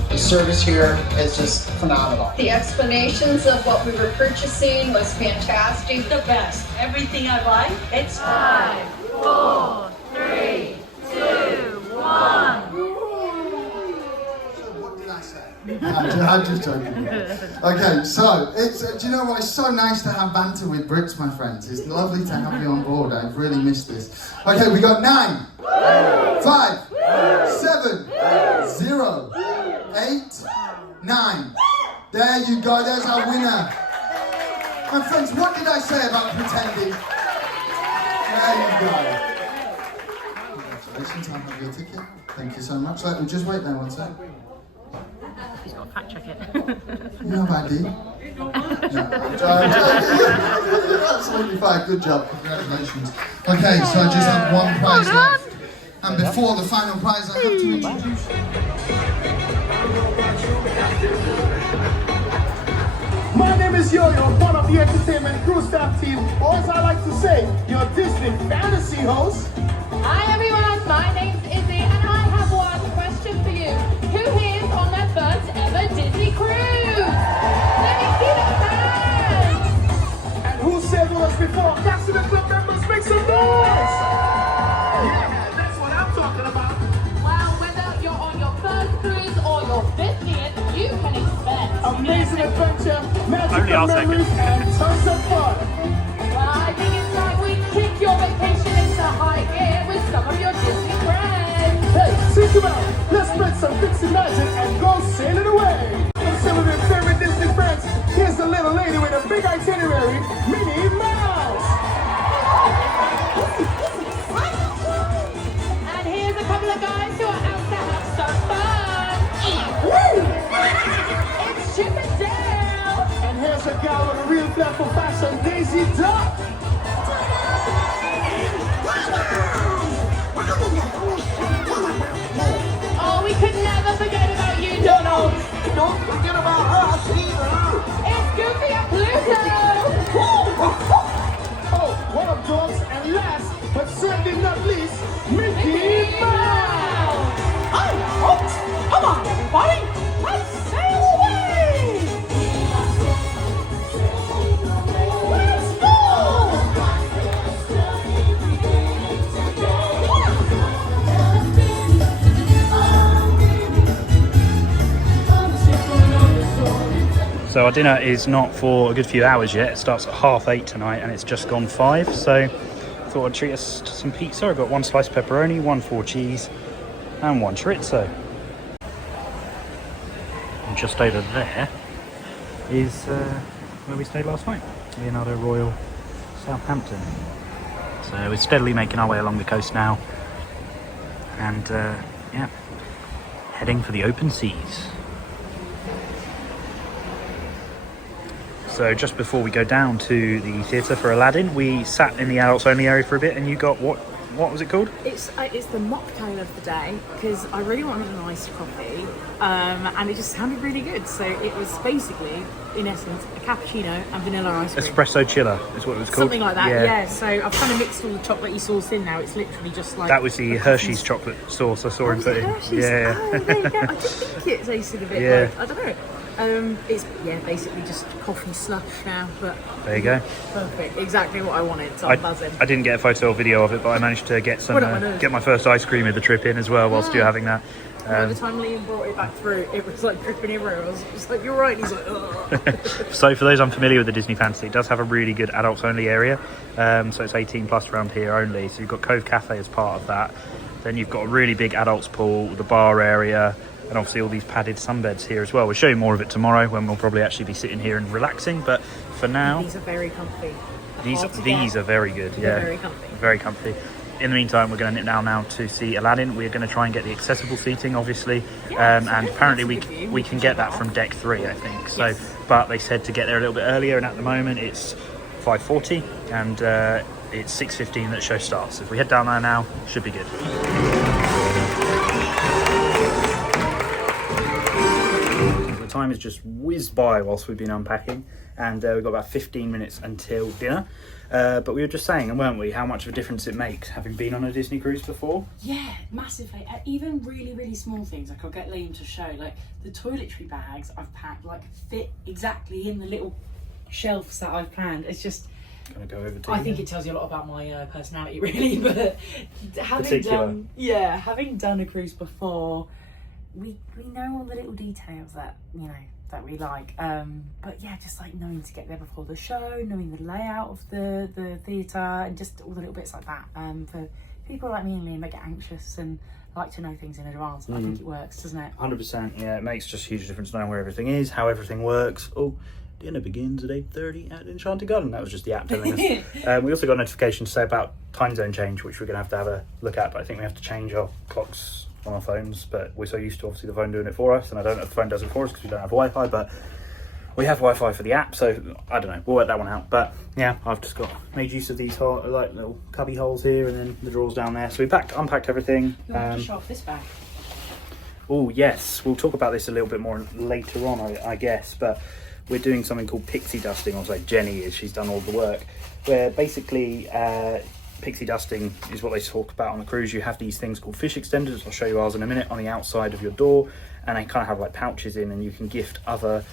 The service here is just phenomenal. The explanations of what we were purchasing was fantastic. The best. Everything I like, it's 5, 4, 3, 2, 1. What did I say? I'm just joking. Okay, so it's do you know what? It's so nice to have banter with Brits, my friends. It's lovely to have you on board. I've really missed this. Okay, we got 9, 5, 7, 0, 8, 9. There you go. There's our winner. My friends, what did I say about pretending? There you go. Congratulations, I have your ticket. Thank you so much. We'll just wait there one sec. He's got to fact check it. You have ID? No, I'm joking. Absolutely fine. Good job. Congratulations. Okay, so I just have one prize left. And before the final prize, I have to introduce you. My name is Yo-Yo, part of the entertainment crew staff team. Or as I like to say, your Disney fantasy host. Hi everyone, my name's Izzy and I have one question for you. Who here is on their first ever Disney cruise? Let me see the hands! And who said with us before? Cast of the club members, make some noise! talking about. Well, whether you're on your first cruise or your 50th, you can expect Amazing adventure, Only magical our memories, second. and tons of fun. Well, I think it's time we kick your vacation into high gear with some of your Disney friends. Hey, think about it. Let's spread some pixie magic and go sailing away. From some of your favorite Disney friends, here's the little lady with a big itinerary, Minnie Mouse. And here's a couple of guys who are out to have some fun. It's Chip and Dale. And here's a gal with a real flair for fashion, Daisy Duck. Oh, we could never forget about you, Donald. Don't forget about us either. It's Goofy and Pluto. Oh, what up, dogs? And last, but certainly not least, Mickey Mouse. I'm hooked. Come on, everybody. Let's sail away. Let's go. So our dinner is not for a good few hours yet. It starts at 8:30 tonight and it's just gone 5. So thought I'd treat us to some pizza. I've got 1 sliced pepperoni, 1 4 cheese and 1 chorizo. And just over there is where we stayed last night, Leonardo Royal, Southampton. So we're steadily making our way along the coast now and yeah, heading for the open seas. So just before we go down to the theatre for Aladdin, we sat in the adults only area for a bit, and you got what was it called? It's the mocktail of the day because I really wanted an iced coffee, and it just sounded really good. So it was basically, in essence, a cappuccino and vanilla ice cream. Espresso chiller is what it was called. Something like that, yeah. So I've kind of mixed all the chocolatey sauce in now. It's literally just like... That was the Hershey's chocolate sauce I saw him put in. Yeah. Oh, there you go. I did think it tasted a bit like, I don't know. It's basically just coffee slush now, but there you go. Perfect, exactly what I wanted. So I'm buzzing. I didn't get a photo or video of it, but I managed to get some get my first ice cream of the trip in as well whilst you're having that. By the time Liam brought it back through, it was like dripping everywhere. I was just like, "You're right." And he's like, "Ugh." So for those unfamiliar with the Disney Fantasy, it does have a really good adults only area. So it's 18 plus around here only. So you've got Cove Cafe as part of that. Then you've got a really big adults pool, the bar area. And obviously all these padded sunbeds here as well. We'll show you more of it tomorrow when we'll probably actually be sitting here and relaxing. But for now, these are very comfy. These are very good. They're very comfy. Very comfy. In the meantime, we're going to nip now to see Aladdin. We're going to try and get the accessible seating, obviously, and apparently we can get that from deck 3, I think. So, but they said to get there a little bit earlier, and at the moment it's 5:40 and it's 6:15 that show starts. If we head down there now, should be good. Time has just whizzed by whilst we've been unpacking, and we've got about 15 minutes until dinner, but we were just saying, weren't we, how much of a difference it makes having been on a Disney cruise before. Yeah, massively. Even really small things, like I'll get Liam to show, like the toiletry bags I've packed like fit exactly in the little shelves that I've planned. It's just gonna go over to I think it tells you a lot about my personality, really. But having done a cruise before, we know all the little details that that we like, but yeah, just like knowing to get there before the show, knowing the layout of the theatre, and just all the little bits like that. For people like me and Liam that get anxious and like to know things in advance, I think it works, doesn't it? 100%. Yeah, it makes just a huge difference knowing where everything is, how everything works. Dinner begins at 8:30 at Enchanted Garden. That was just the app telling us. We also got a notification to say about time zone change, which we're going to have a look at, but I think we have to change our clocks on our phones, but we're so used to obviously the phone doing it for us, and I don't know if the phone does it for us because we don't have Wi-Fi, but we have Wi-Fi for the app, so I don't know, we'll work that one out. But yeah, I've just made use of these like little cubby holes here, and then the drawers down there. So we unpacked everything. You'll have to show off this bag. Oh yes, we'll talk about this a little bit more later on, I guess, but we're doing something called pixie dusting, or so Jenny is, she's done all the work, where basically pixie dusting is what they talk about on the cruise. You have these things called fish extenders, I'll show you ours in a minute, on the outside of your door, and they kind of have like pouches in, and you can gift other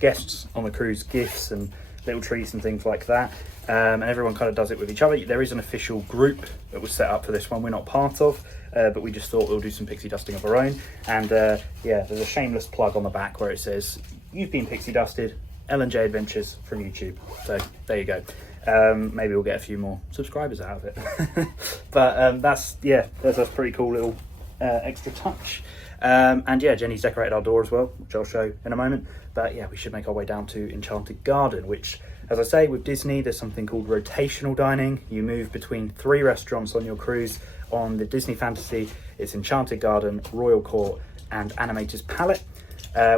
guests on the cruise gifts, and little treats and things like that. And everyone kind of does it with each other. There is an official group that was set up for this one we're not part of, but we just thought we'll do some pixie dusting of our own. And yeah, there's a shameless plug on the back where it says, "You've been pixie dusted, L&J Adventures from YouTube." So there you go. Maybe we'll get a few more subscribers out of it. But that's a pretty cool little extra touch. And yeah, Jenny's decorated our door as well, which I'll show in a moment. But yeah, we should make our way down to Enchanted Garden, which, as I say, with Disney, there's something called rotational dining. You move between 3 restaurants on your cruise. On the Disney Fantasy, it's Enchanted Garden, Royal Court, and Animator's Palette.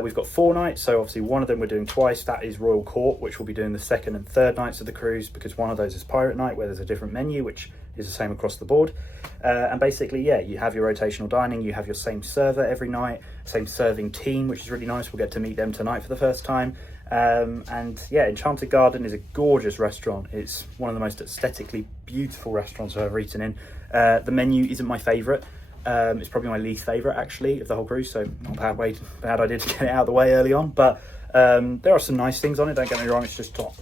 We've got 4 nights, so obviously one of them we're doing twice. That is Royal Court, which we'll be doing the 2nd and 3rd nights of the cruise, because one of those is Pirate Night, where there's a different menu, which is the same across the board. And basically, yeah, you have your rotational dining, you have your same server every night, same serving team, which is really nice. We'll get to meet them tonight for the first time. And yeah, Enchanted Garden is a gorgeous restaurant. It's one of the most aesthetically beautiful restaurants I've ever eaten in. The menu isn't my favourite. It's probably my least favourite, actually, of the whole cruise, so not bad idea to get it out of the way early on. But there are some nice things on it, don't get me wrong. It's just not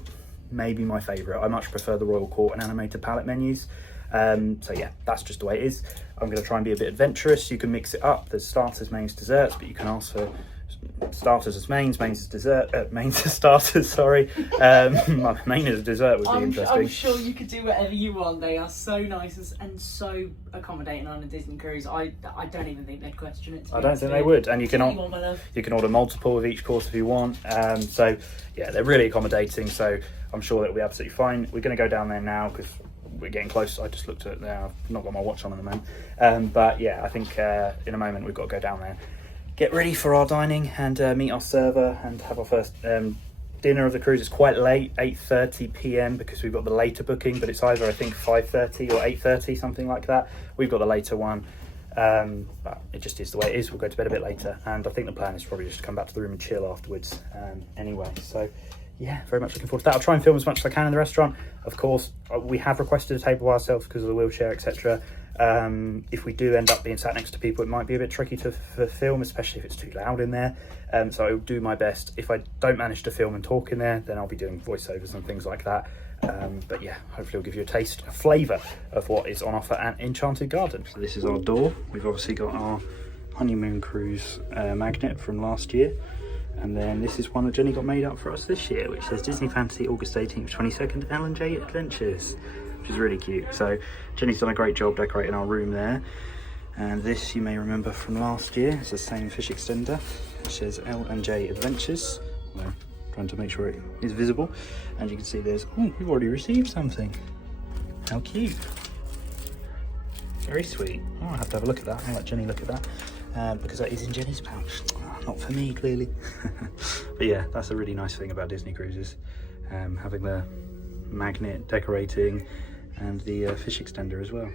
maybe my favourite. I much prefer the Royal Court and Animated Palette menus. So yeah, that's just the way it is. I'm going to try and be a bit adventurous. You can mix it up. There's starters, mains, desserts, but you can ask for starters as mains, mains as dessert, mains as starters, sorry. Main as dessert would be interesting. I'm sure you could do whatever you want. They are so nice and so accommodating on a Disney cruise. I don't even think they'd question it. I don't think they would. And you can order multiple of each course if you want. So yeah, they're really accommodating. So I'm sure that'll be absolutely fine. We're going to go down there now because we're getting close. I just looked at it now. I've not got my watch on at the moment. But yeah, I think in a moment we've got to go down there, get ready for our dining and meet our server and have our first dinner of the cruise. It's quite late, 8:30 p.m. because we've got the later booking, but it's either I think 5:30 or 8:30, something like that. We've got the later one, but it just is the way it is. We'll go to bed a bit later, and I think the plan is probably just to come back to the room and chill afterwards anyway. So yeah, very much looking forward to that. I'll try and film as much as I can in the restaurant. Of course, we have requested a table by ourselves because of the wheelchair, etc. If we do end up being sat next to people, it might be a bit tricky to film, especially if it's too loud in there. So I'll do my best. If I don't manage to film and talk in there, then I'll be doing voiceovers and things like that. But yeah, hopefully I'll give you a flavour of what is on offer at Enchanted Garden. So this is our door. We've obviously got our honeymoon cruise magnet from last year. And then this is one that Jenny got made up for us this year, which says Disney Fantasy, August 18th, 22nd, L&J Adventures, which is really cute. So Jenny's done a great job decorating our room there. And this you may remember from last year. It's the same fish extender, which says L&J Adventures. We're trying to make sure it is visible. And you can see there's, oh, we've already received something. How cute. Very sweet. Oh, I'll have to have a look at that. I'll let Jenny look at that. Because that is in Jenny's pouch. Not for me, clearly. But yeah, that's a really nice thing about Disney cruises. Having the magnet decorating and the fish extender as well.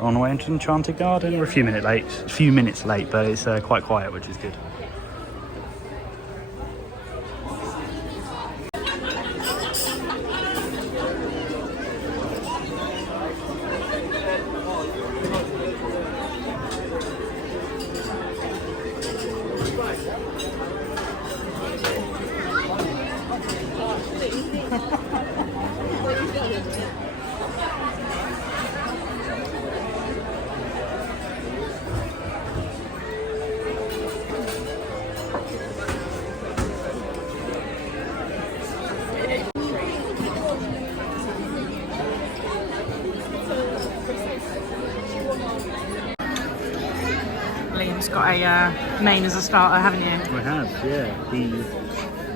On our way into Enchanted Garden. We're a few minutes late, but it's quite quiet, which is good. Liam's got a main as a starter, haven't you? I have, yeah. The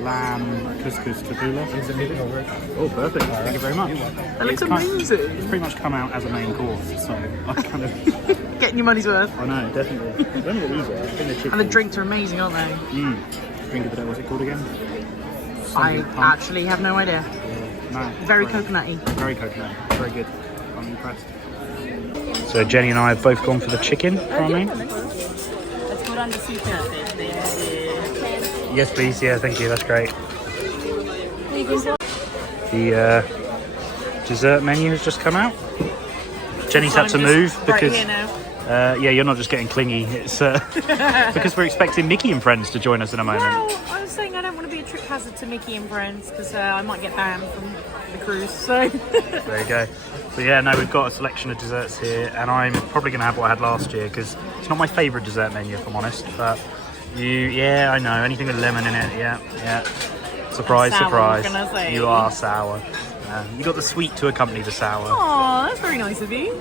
lamb couscous tabbouleh. Is it moving over? Oh, perfect. Thank you very much. That looks amazing. It's pretty much come out as a main course, so I kind of... Getting your money's worth. I know, definitely. I don't know what these are. I think they're chicken. And the drinks are amazing, aren't they? Drink of the day, what's it called again? I actually have no idea. No. Very coconutty. Very coconutty. Very good. I'm impressed. So Jenny and I have both gone for the chicken, I mean. Let's go down the sea cafe. Yes, please. Yeah, thank you. That's great. The dessert menu has just come out. Jenny's had to move because yeah, you're not just getting clingy. It's because we're expecting Mickey and friends to join us in a moment. Well, I was saying I don't want to be a trick hazard to Mickey and friends because I might get banned from the cruise. So there you go. So yeah, no, we've got a selection of desserts here, and I'm probably going to have what I had last year because it's not my favourite dessert menu, if I'm honest. But yeah, I know, anything with lemon in it, yeah. Surprise, sour, surprise. I'm gonna say. You are sour. You got the sweet to accompany the sour. oh, that's very nice of you.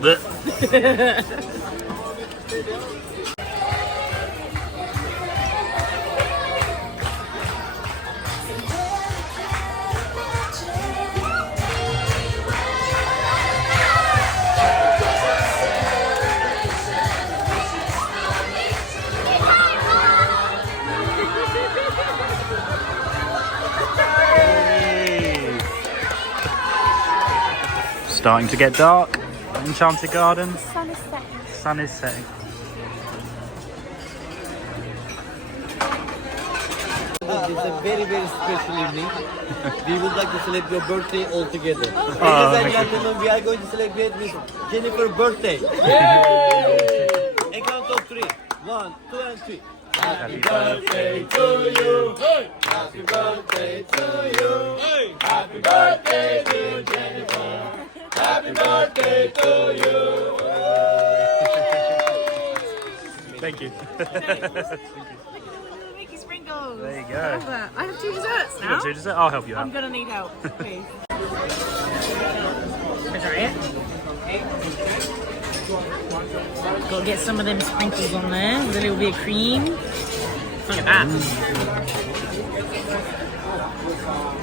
Starting to get dark. Enchanted Garden. The sun is setting. Sun is setting. It's a very, very special evening. We would like to celebrate your birthday all together. Oh, Ladies and gentlemen, we are going to celebrate Miss Jennifer's birthday. Yay! Count of 3. 1, 2, and 3. Happy birthday to you. Hey! Happy birthday to you. Hey! Happy birthday to Jennifer. Happy birthday to you. Thank you. Mickey sprinkles. There you go. I love that. I have 2 desserts now. You got 2 desserts? I'll help you out. I'm gonna need help, please. Is that it? Got to get some of them sprinkles on there with a little bit of cream. Look at that.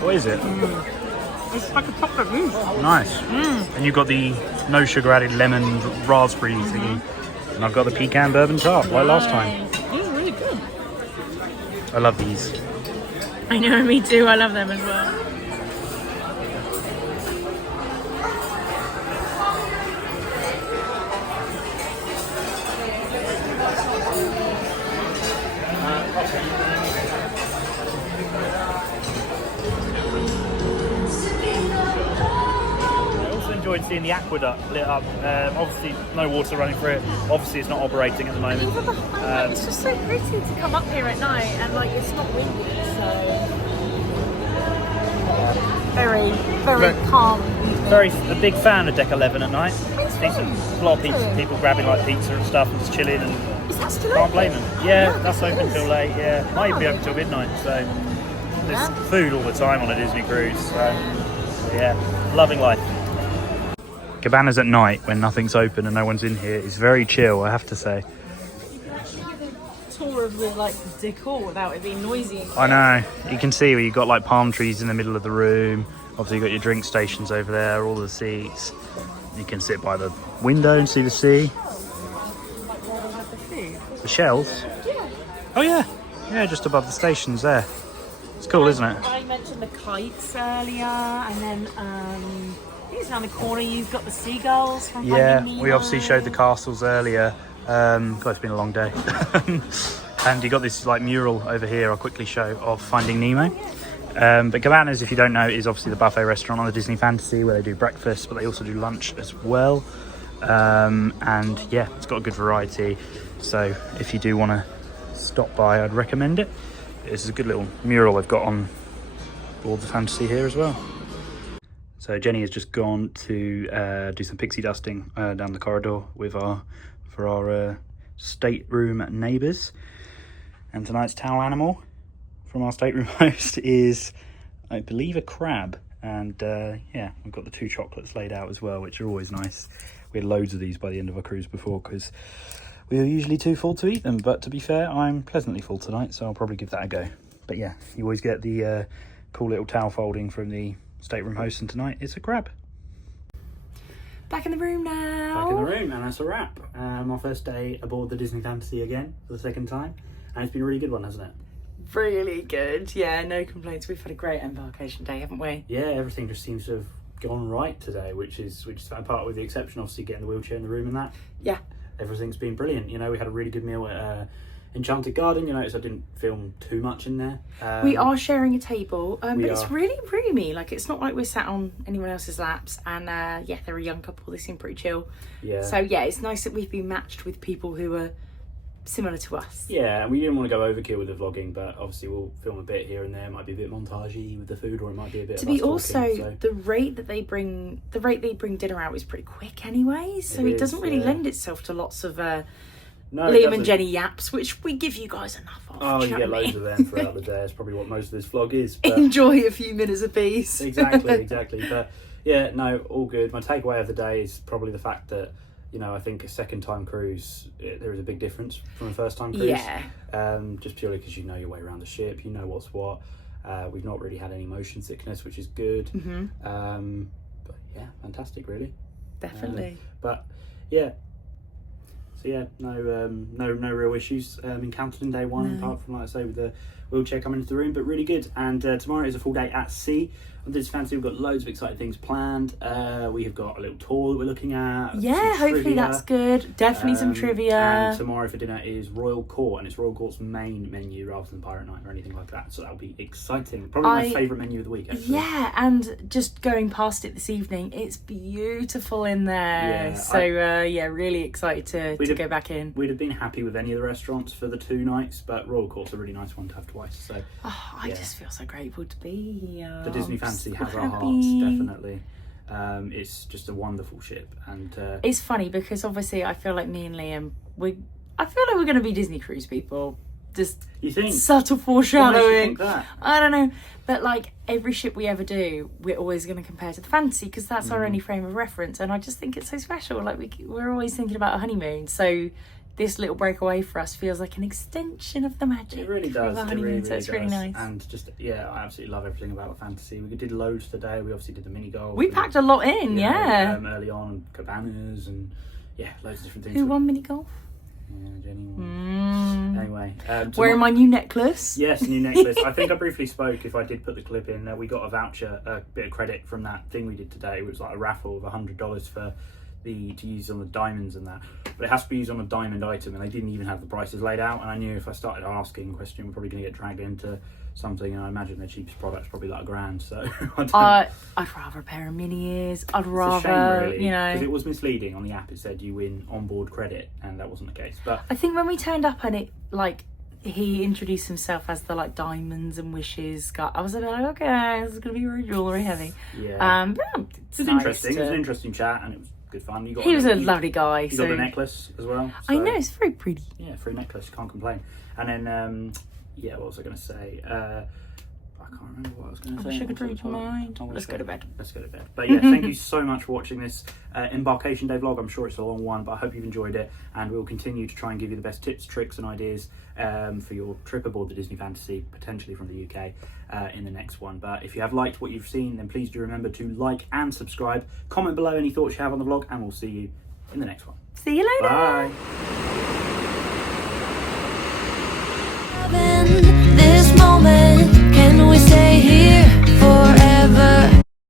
What is it? It's like a chocolate mousse. Nice. And you've got the no sugar added lemon raspberry thingy. And I've got the pecan bourbon tart like last time. These are really good. I love these. I know, me too. I love them as well. Enjoyed seeing the aqueduct lit up. Obviously no water running through it. Obviously it's not operating at the moment. It's just so pretty to come up here at night and like it's not windy, so very calm. Very a big fan of Deck 11 at night. A lot of people grabbing like pizza and stuff and just chilling and Is that still can't open? blame them. Yeah, that's open till late. Yeah, might even be open till midnight. So there's food all the time on a Disney cruise. So yeah, loving life. Cabanas at night when nothing's open and no one's in here is very chill, I have to say. Tour of the like decor without it being noisy. I know. You can see where you've got like palm trees in the middle of the room. Obviously you've got your drink stations over there, all the seats. You can sit by the window and see the sea. The shelves? Yeah. Oh yeah. Yeah, just above the stations there. It's cool, isn't it? I mentioned the kites earlier, and then around the corner you've got the seagulls from Finding Nemo. We obviously showed the castles earlier. God, it's been a long day. And you got this like mural over here I'll quickly show of Finding Nemo. But Cabanas, if you don't know, is obviously the buffet restaurant on the Disney Fantasy where they do breakfast, but they also do lunch as well. And yeah, it's got a good variety. So if you do want to stop by, I'd recommend it. It's a good little mural they've got on board the Fantasy here as well. So Jenny has just gone to do some pixie dusting down the corridor with for our stateroom neighbours. And tonight's towel animal from our stateroom host is, I believe, a crab. And yeah, we've got the 2 chocolates laid out as well, which are always nice. We had loads of these by the end of our cruise before because we were usually too full to eat them. But to be fair, I'm pleasantly full tonight, so I'll probably give that a go. But yeah, you always get the cool little towel folding from the stateroom host, and tonight it's a crab. Back in the room now. Back in the room, and that's a wrap. Our first day aboard the Disney Fantasy again for the 2nd time, and it's been a really good one, hasn't it? Really good. Yeah, no complaints. We've had a great embarkation day, haven't we? Yeah, everything just seems to have gone right today, which is part with the exception, obviously, getting the wheelchair in the room and that. Yeah. Everything's been brilliant. You know, we had a really good meal at Enchanted Garden. You notice I didn't film too much in there. We are sharing a table, but it's are. really roomy. Like, it's not like we're sat on anyone else's laps. And yeah, they're a young couple. They seem pretty chill. Yeah. So yeah, it's nice that we've been matched with people who are similar to us. Yeah, and we didn't want to go overkill with the vlogging, but obviously we'll film a bit here and there. It might be a bit montagey with the food, or it might be a bit To of us be also, talking, so. the rate they bring dinner out is pretty quick anyway, so it doesn't really lend itself to lots of Liam and Jenny yaps, which we give you guys enough of. Oh, you get loads of them throughout the day. That's probably what most of this vlog is. But enjoy a few minutes apiece. Exactly. But yeah, no, all good. My takeaway of the day is probably the fact that, you know, I think a second-time cruise, there is a big difference from a first-time cruise. Yeah. Just purely because you know your way around the ship, you know what's what. We've not really had any motion sickness, which is good. But yeah, fantastic, really. Definitely. But yeah. So yeah, no real issues encountered in day one, apart from, like I say, with the wheelchair coming into the room, but really good. And tomorrow is a full day at sea. On Disney Fantasy, we've got loads of exciting things planned. We have got a little tour that we're looking at. Yeah, hopefully that's good. Definitely some trivia. And tomorrow for dinner is Royal Court, and it's Royal Court's main menu rather than Pirate Night or anything like that. So that'll be exciting. Probably my favourite menu of the week, actually. Yeah, and just going past it this evening, it's beautiful in there. Yeah, so yeah, really excited to go back in. We'd have been happy with any of the restaurants for the 2 nights, but Royal Court's a really nice one to have twice. So I just feel so grateful to be here. The Disney Fantasy has our hearts, definitely. It's just a wonderful ship, and it's funny because obviously I feel like me and Liam, I feel like we're going to be Disney cruise people. Just you think subtle foreshadowing. What makes you think that? I don't know, but like every ship we ever do, we're always going to compare to the Fantasy because that's our only frame of reference, and I just think it's so special. Like we're always thinking about a honeymoon, so this little breakaway for us feels like an extension of the magic. It really does. It really so it's really nice. And just, yeah, I absolutely love everything about Fantasy. We did loads today. We obviously did the mini golf. We packed a lot in, early on, Cabanas, and yeah, loads of different things. Who won mini golf? Yeah, Jenny won. Anyway. Wearing my new necklace. Yes, new necklace. I think I briefly spoke, if I did put the clip in, we got a voucher, a bit of credit from that thing we did today. It was like a raffle of $100 for to use on the diamonds and that, but it has to be used on a diamond item, and they didn't even have the prices laid out, and I knew if I started asking a question we're probably going to get dragged into something, and I imagine their cheapest product's probably like $1,000, so I'd rather a pair of mini ears. I'd rather, it's a shame, really, you know, because it was misleading on the app. It said you win onboard credit, and that wasn't the case. But I think when we turned up and it like he introduced himself as the like diamonds and wishes guy, I was like, okay, this is gonna be very jewellery heavy. Yeah, but it was interesting. It was an interesting chat, and it was good fun. He was a lovely guy. You got the necklace as well. So. I know, it's very pretty. Yeah, free necklace, can't complain. And then, yeah, what was I going to say? I can't remember what I was going to say. I wish I could read your mind. Let's go to bed. Let's go to bed. But yeah, thank you so much for watching this Embarkation Day vlog. I'm sure it's a long one, but I hope you've enjoyed it, and we'll continue to try and give you the best tips, tricks and ideas for your trip aboard the Disney Fantasy, potentially from the UK, in the next one. But if you have liked what you've seen, then please do remember to like and subscribe. Comment below any thoughts you have on the vlog, and we'll see you in the next one. See you later. Bye. This moment, can we stay here?